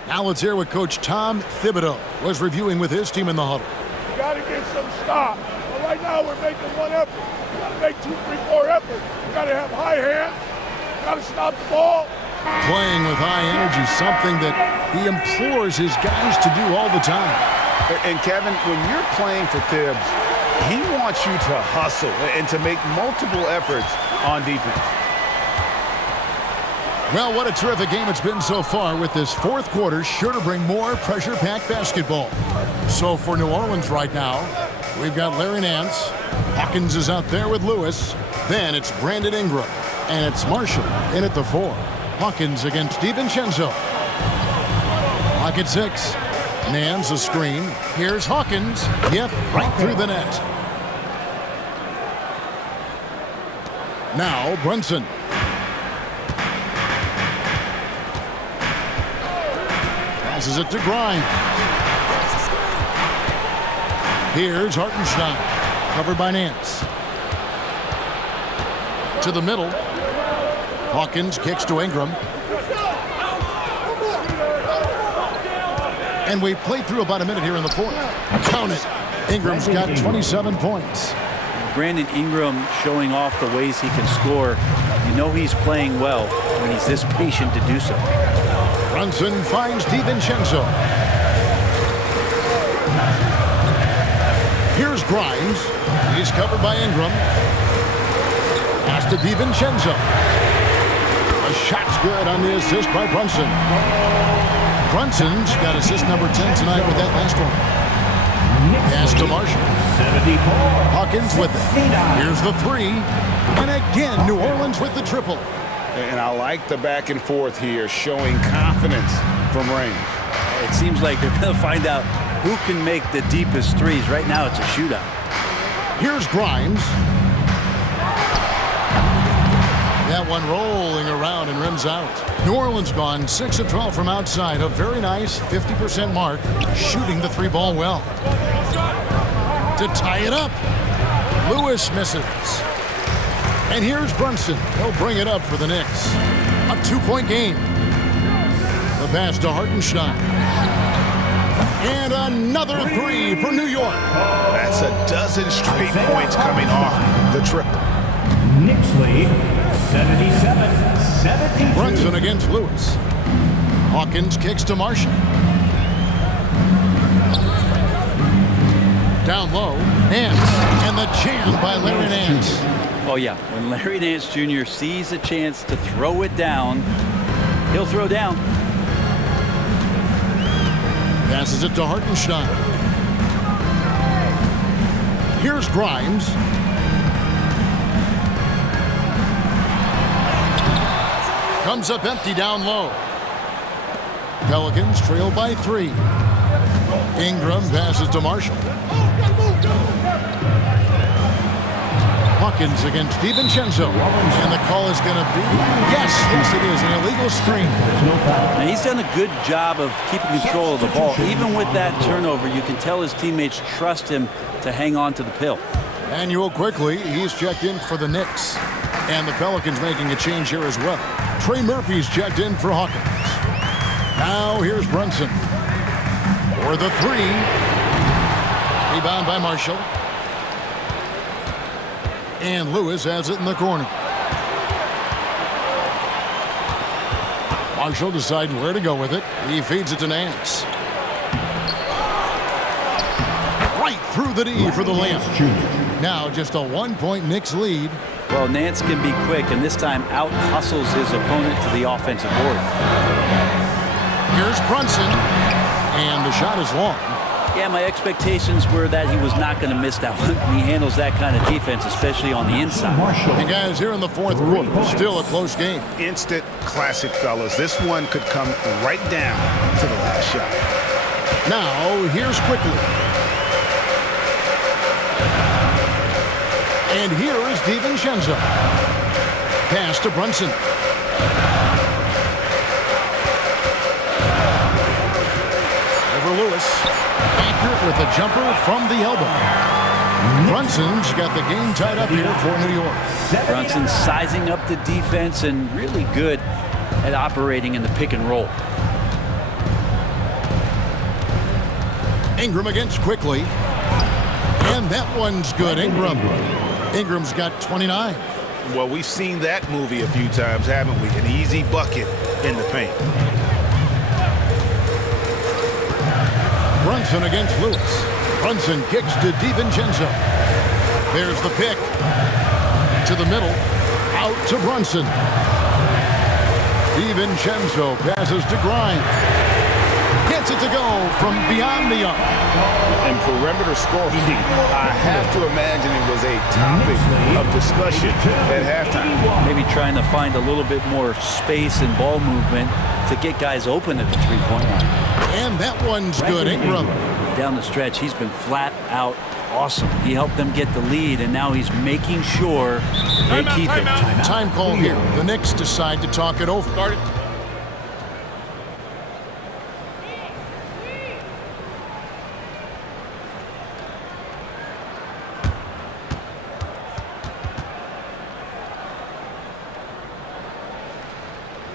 Now let's hear what Coach Tom Thibodeau was reviewing with his team in the huddle. You got to get some stop. But right now we're making one effort. You got to make 2, 3, 4 efforts. You got to have high hands. You got to stop the ball. Playing with high energy, something that he implores his guys to do all the time. And Kevin, when you're playing for Tibbs, he wants you to hustle and to make multiple efforts on defense. Well, what a terrific game it's been so far, with this fourth quarter sure to bring more pressure-packed basketball. So for New Orleans right now, we've got Larry Nance. Hawkins is out there with Lewis. Then it's Brandon Ingram. And it's Marshall in at the 4. Hawkins against DiVincenzo. Clock at 6. Nance a screen. Here's Hawkins. Yep, right through the net. Now Brunson. Passes it to Grimes. Here's Hartenstein. Covered by Nance. To the middle. Hawkins kicks to Ingram. And we've played through about a minute here in the fourth. Count it. Ingram's got 27 points. Brandon Ingram showing off the ways he can score. You know he's playing well when he's this patient to do so. Brunson finds DiVincenzo. Here's Grimes. He's covered by Ingram. Pass to DiVincenzo. A shot's good on the assist by Brunson. Brunson's got assist number 10 tonight with that last one. Pass to Marshall. 74. Hawkins with it. Here's the 3. And again, New Orleans with the triple. And I like the back and forth here, showing confidence from range. It seems like they're going to find out who can make the deepest threes. Right now, it's a shootout. Here's Grimes. That one rolling around and rims out. New Orleans gone 6 of 12 from outside. A very nice 50% mark, shooting the 3-ball well. To tie it up, Lewis misses. And here's Brunson. He'll bring it up for the Knicks. A 2-point game. The pass to Hartenstein. And another 3 for New York. That's a dozen straight points coming off the triple. Knicks lead 77-72. Brunson against Lewis. Hawkins kicks to Marshall. Down low, Nance. And the jam by Larry Nance. Oh, yeah. When Larry Nance Jr. sees a chance to throw it down, he'll throw down. Passes it to Hartenstein. Here's Grimes. Comes up empty down low. Pelicans trail by 3. Ingram passes to Marshall. Hawkins against DiVincenzo. And the call is going to be, yes, it is, an illegal screen. And he's done a good job of keeping control of the ball. Even with that turnover, you can tell his teammates trust him to hang on to the pill. Manuel quickly, he's checked in for the Knicks. And the Pelicans making a change here as well. Trey Murphy's checked in for Hawkins. Now here's Brunson for the three. Rebound by Marshall. And Lewis has it in the corner. Marshall deciding where to go with it. He feeds it to Nance. Right through the D for the layup. Now just a 1-point Knicks lead. Well, Nance can be quick, and this time out-hustles his opponent to the offensive board. Here's Brunson. And the shot is long. Yeah, my expectations were that he was not going to miss that one. He handles that kind of defense, especially on the inside. And guys, here in the fourth quarter, still a close game. Instant classic, fellas. This one could come right down to the last shot. Now, here's Quickly. And here is DiVincenzo. Pass to Brunson. Over Lewis. Accurate with a jumper from the elbow. Brunson's got the game tied up here for New York. Brunson sizing up the defense and really good at operating in the pick and roll. Ingram against Quickly. And that one's good. Ingram's got 29. Well, we've seen that movie a few times, haven't we? An easy bucket in the paint. Brunson against Lewis. Brunson kicks to DiVincenzo. There's the pick. To the middle. Out to Brunson. DiVincenzo passes to Grimes. Gets it to go from beyond the arc. And perimeter scoring, I have to imagine it was a topic of discussion at halftime. Maybe trying to find a little bit more space and ball movement to get guys open at the three-point line. And that one's good. Ingram. Down the stretch, he's been flat out awesome. He helped them get the lead, and now he's making sure they keep it. Time call here. The Knicks decide to talk it over.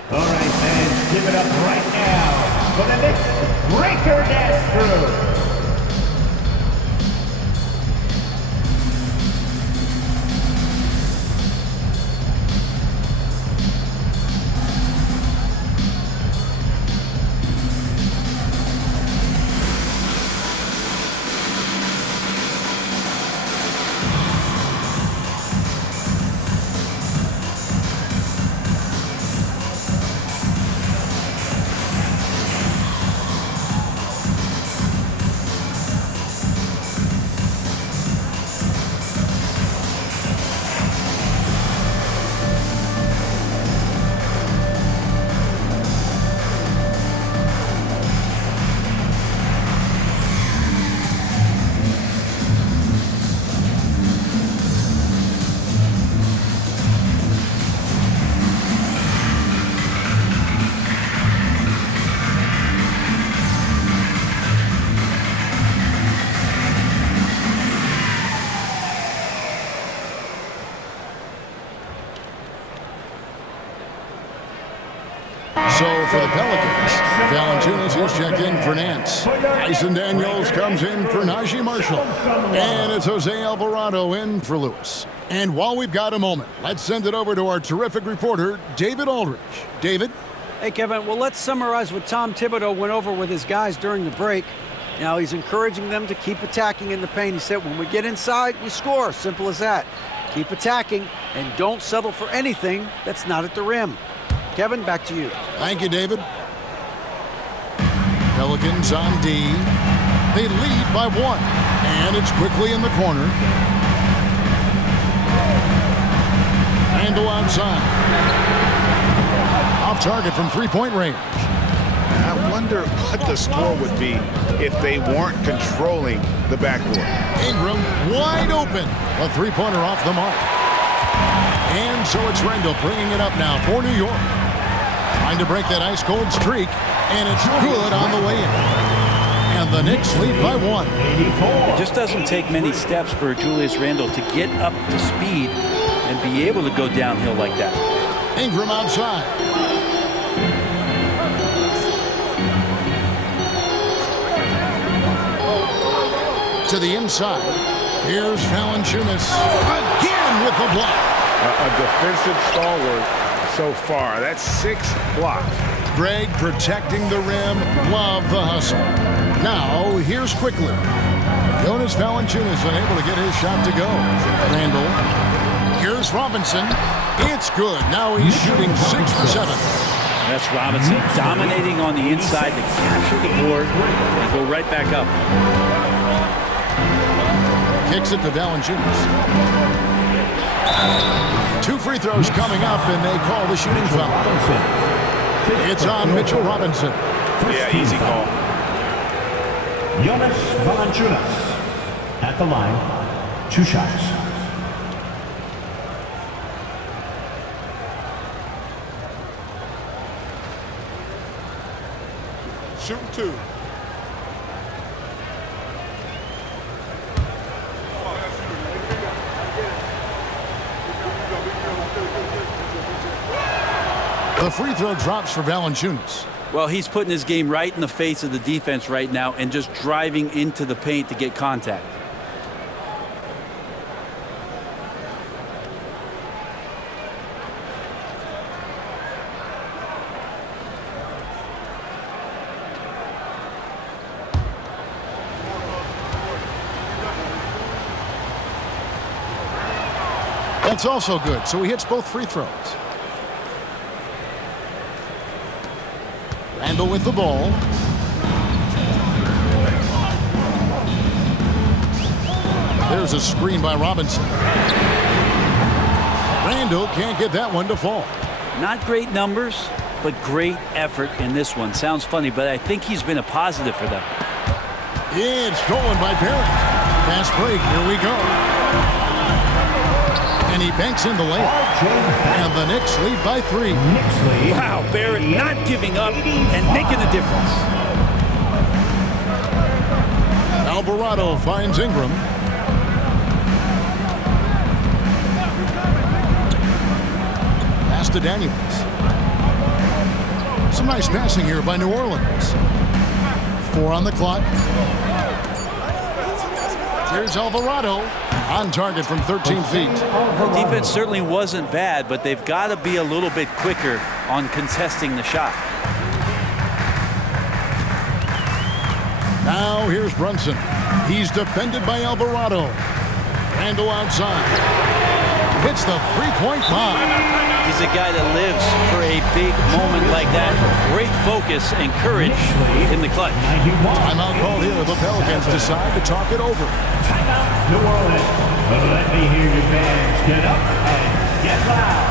All right, fans, give it up right now for the Knicks Breaker Dance Crew. So for the Pelicans, Valanciunas is checked in for Nance. Tyson Daniels comes in for Najee Marshall. And it's Jose Alvarado in for Lewis. And while we've got a moment, let's send it over to our terrific reporter, David Aldridge. David? Hey, Kevin, well, let's summarize what Tom Thibodeau went over with his guys during the break. Now, he's encouraging them to keep attacking in the paint. He said, when we get inside, we score. Simple as that. Keep attacking and don't settle for anything that's not at the rim. Kevin, back to you. Thank you, David. Pelicans on D. They lead by 1. And it's quickly in the corner. Randle outside. Off target from three-point range. I wonder wonder what the score would be if they weren't controlling the backboard. Ingram wide open. A three-pointer off the mark. And so it's Randall bringing it up now for New York. Trying to break that ice-cold streak, and it's good on the way in. And the Knicks lead by 1. It just doesn't take many steps for Julius Randle to get up to speed and be able to go downhill like that. Ingram outside. To the inside. Here's Valanciunas again with the block. A defensive stalwart so far. That's 6 blocks. Greg protecting the rim. Love the hustle. Now, here's quickly. Jonas Valanciunas unable to get his shot to go. Randall. Here's Robinson. It's good. Now he's shooting 6 for 7. That's Robinson dominating on the inside to capture the board and go right back up. Kicks it to Valanciunas. 2 free throws coming up, and they call the shooting foul. It's on Mitchell Robinson. Yeah, easy call. Jonas Valanciunas at the line. 2 shots. Shooting 2. The free throw drops for Valanciunas. Well, he's putting his game right in the face of the defense right now and just driving into the paint to get contact. That's also good, so he hits both free throws. Randall with the ball. There's a screen by Robinson. Randall can't get that one to fall. Not great numbers, but great effort in this one. Sounds funny, but I think he's been a positive for them. Yeah, it's stolen by Barrett. Fast break, here we go. And he banks in the layup. And the Knicks lead by 3. Wow, Barrett not giving up and making the difference. Alvarado finds Ingram. Pass to Daniels. Some nice passing here by New Orleans. 4 on the clock. Here's Alvarado. On target from 13 feet. The defense certainly wasn't bad, but they've got to be a little bit quicker on contesting the shot. Now here's Brunson. He's defended by Alvarado. Randall outside. Hits the three-point bomb. He's a guy that lives for a big moment like that. Great focus and courage in the clutch. Timeout called here. The Pelicans decide to talk it over. Timeout, New Orleans. Let me hear your fans get up and get loud.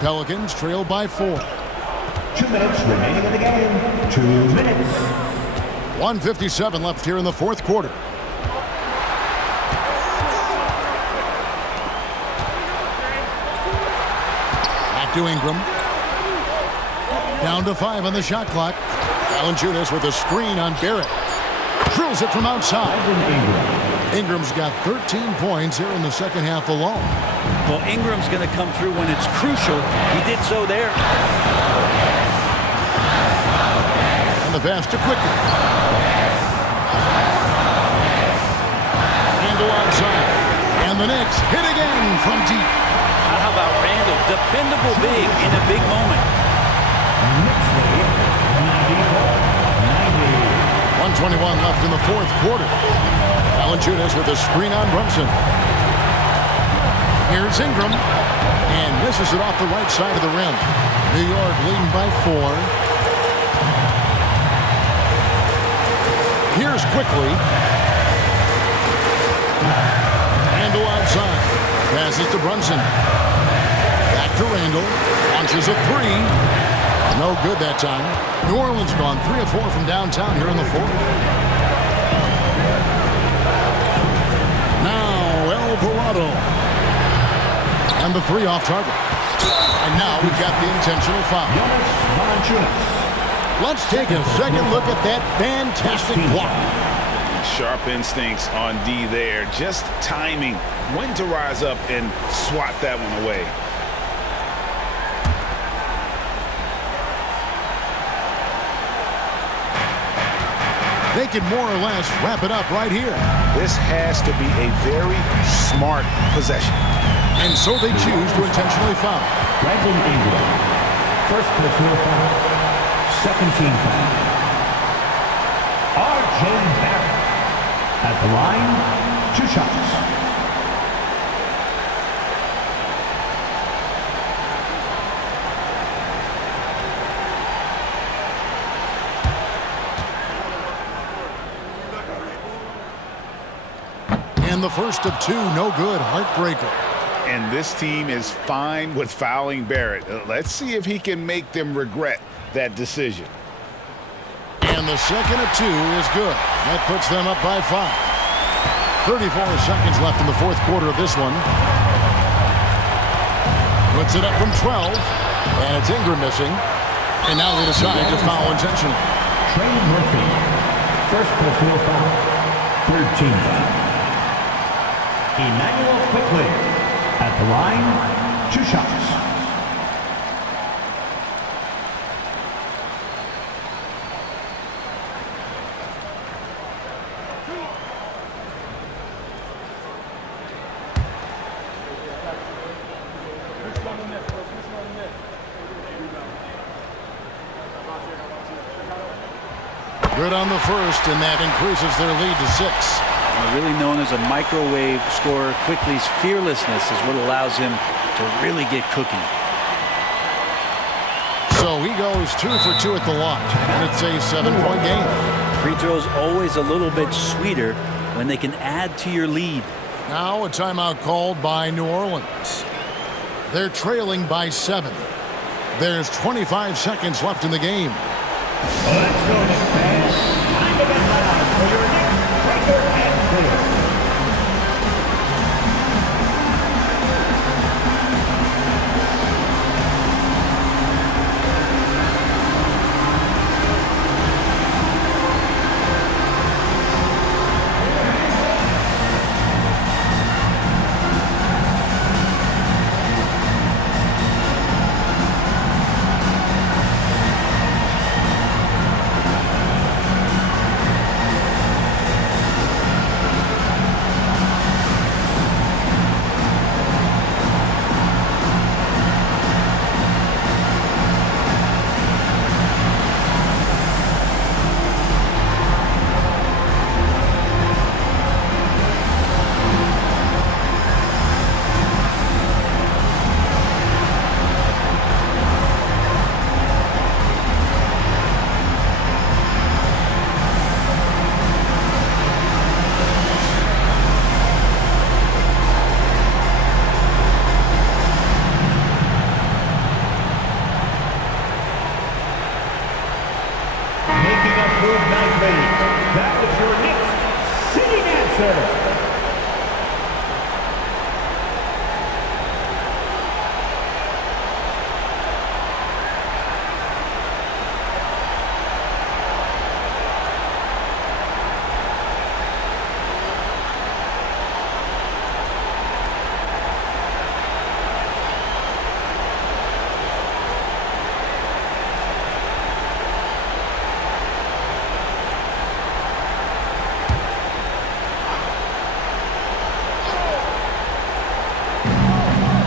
Pelicans trail by 4. 2 minutes remaining in the game. 2 minutes. 1:57 left here in the fourth quarter. Back to Ingram. Down to 5 on the shot clock. Valanciunas with a screen on Barrett. Drills it from outside. Ingram's got 13 points here in the second half alone. Well, Ingram's going to come through when it's crucial. He did so there. And the pass to Quickly. Randall outside. And the Knicks hit again from deep. How about Randall? Dependable big in a big moment. 1:21 left in the fourth quarter. Valanciunas with a screen on Brunson. Here's Ingram. And misses it off the right side of the rim. New York leading by 4. Here's Quickly. Randall outside. Passes to Brunson. Back to Randall. Launches a 3. No good that time. New Orleans gone 3 of 4 from downtown here in the fourth. Now Alvarado. And the 3 off target. And now we've got the intentional foul. Let's take a second look at that fantastic block. Sharp instincts on D there. Just timing when to rise up and swat that one away. They can more or less wrap it up right here. This has to be a very smart possession. And so they choose to intentionally foul. Brandon Ingram. First personal foul. Second team foul. R.J. Barrett. At the line, 2 shots. And the first of 2, no good, heartbreaker. And this team is fine with fouling Barrett. Let's see if he can make them regret that decision. And the second of 2 is good. That puts them up by 5. 34 seconds left in the fourth quarter of this one. Puts it up from 12. And it's Ingram missing. And now they decide to foul intentionally. Trey Murphy. First personal foul. Third team foul. Emmanuel Quickly. At the line, 2 shots. Good on the first, and that increases their lead to 6. Really known as a microwave scorer, Quickly's fearlessness is what allows him to really get cooking. So he goes 2 for 2 at the line, and it's a 7-point game. Free throws always a little bit sweeter when they can add to your lead. Now a timeout called by New Orleans. They're trailing by 7. There's 25 seconds left in the game. Let's go, Knicks fans. Time to get loud for your Knicks breaker and clear. successor.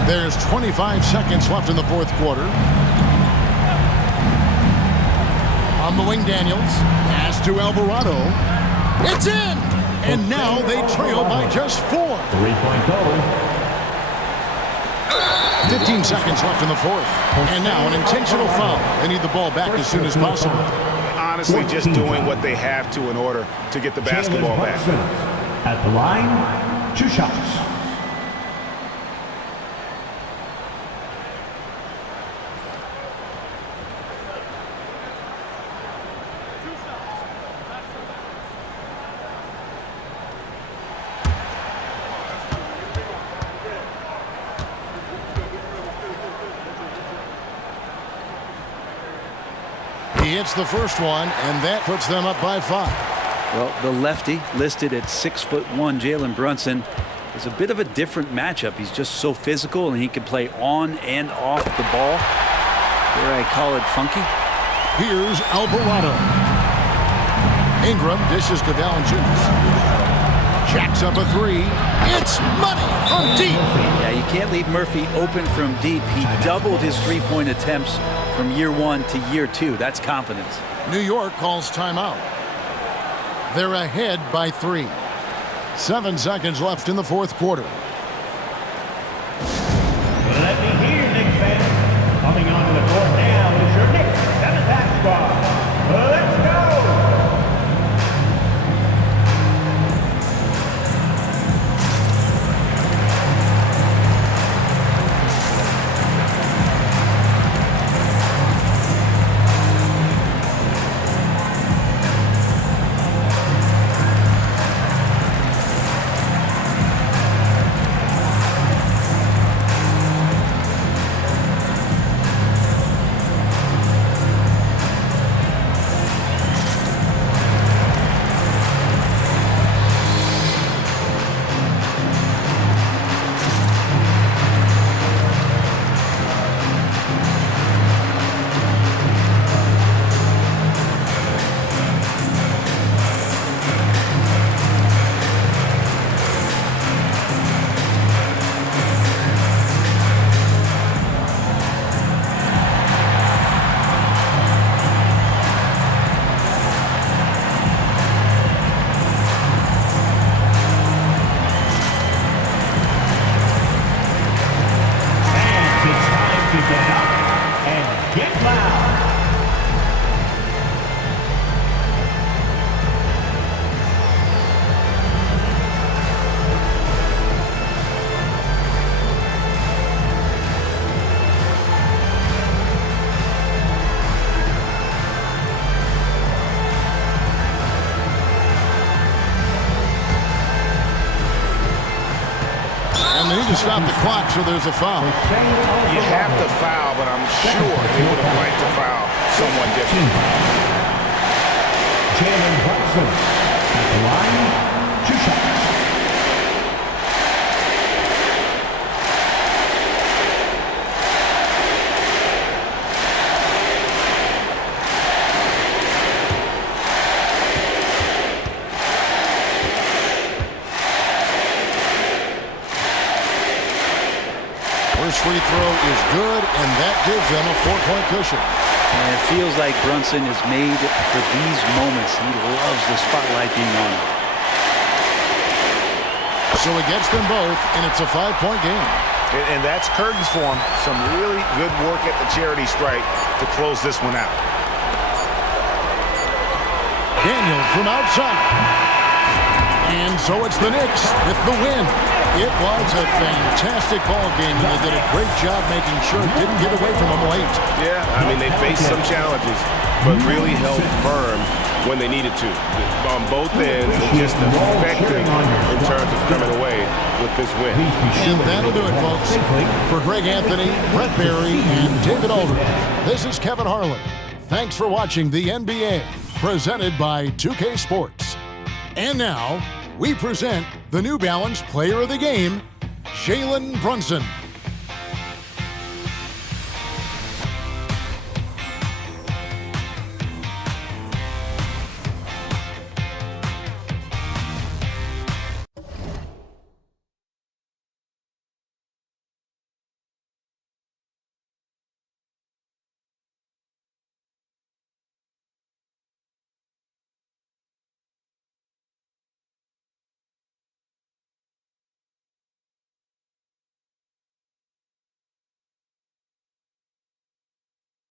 There's 25 seconds left in the fourth quarter. On the wing, Daniels. Pass to Alvarado. It's in! And now they trail by just 4. 3-point goal. 15 seconds left in the fourth. And now an intentional foul. They need the ball back as soon as possible. Honestly, just doing what they have to in order to get the basketball back. At the line, 2 shots. He hits the first one, and that puts them up by 5. Well, the lefty, listed at 6'1", Jalen Brunson, is a bit of a different matchup. He's just so physical, and he can play on and off the ball. Dare I call it funky? Here's Alvarado. Ingram dishes to Valanciunas. Jacks up a 3. It's money from deep. Yeah, you can't leave Murphy open from deep. He doubled his three-point attempts from year 1 to year 2. That's confidence. New York calls timeout. They're ahead by 3. 7 seconds left in the fourth quarter. Let me hear Knicks fans. Coming onto the court now is your Knicks 7th squad. Let's go! They need to stop the clock, so there's a foul. You have to foul, but I'm sure they would have liked to foul someone different. Jalen Brunson at the line, 2 shots. First free throw is good, and that gives them a 4-point cushion. And it feels like Brunson is made for these moments. He loves the spotlight being on him. So he gets them both, and it's a 5-point game. And that's curtains for him. Some really good work at the charity stripe to close this one out. Daniels from outside. And so it's the Knicks with the win. It was a fantastic ball game, and they did a great job making sure it didn't get away from them late. Yeah, I mean, they faced some challenges, but really held firm when they needed to on both ends, and just effective in terms of coming away with this win. And that'll do it, folks. For Greg Anthony, Brett Barry, and David Aldridge, this is Kevin Harlan. Thanks for watching the NBA, presented by 2K Sports. And now, we present the New Balance Player of the Game, Jalen Brunson.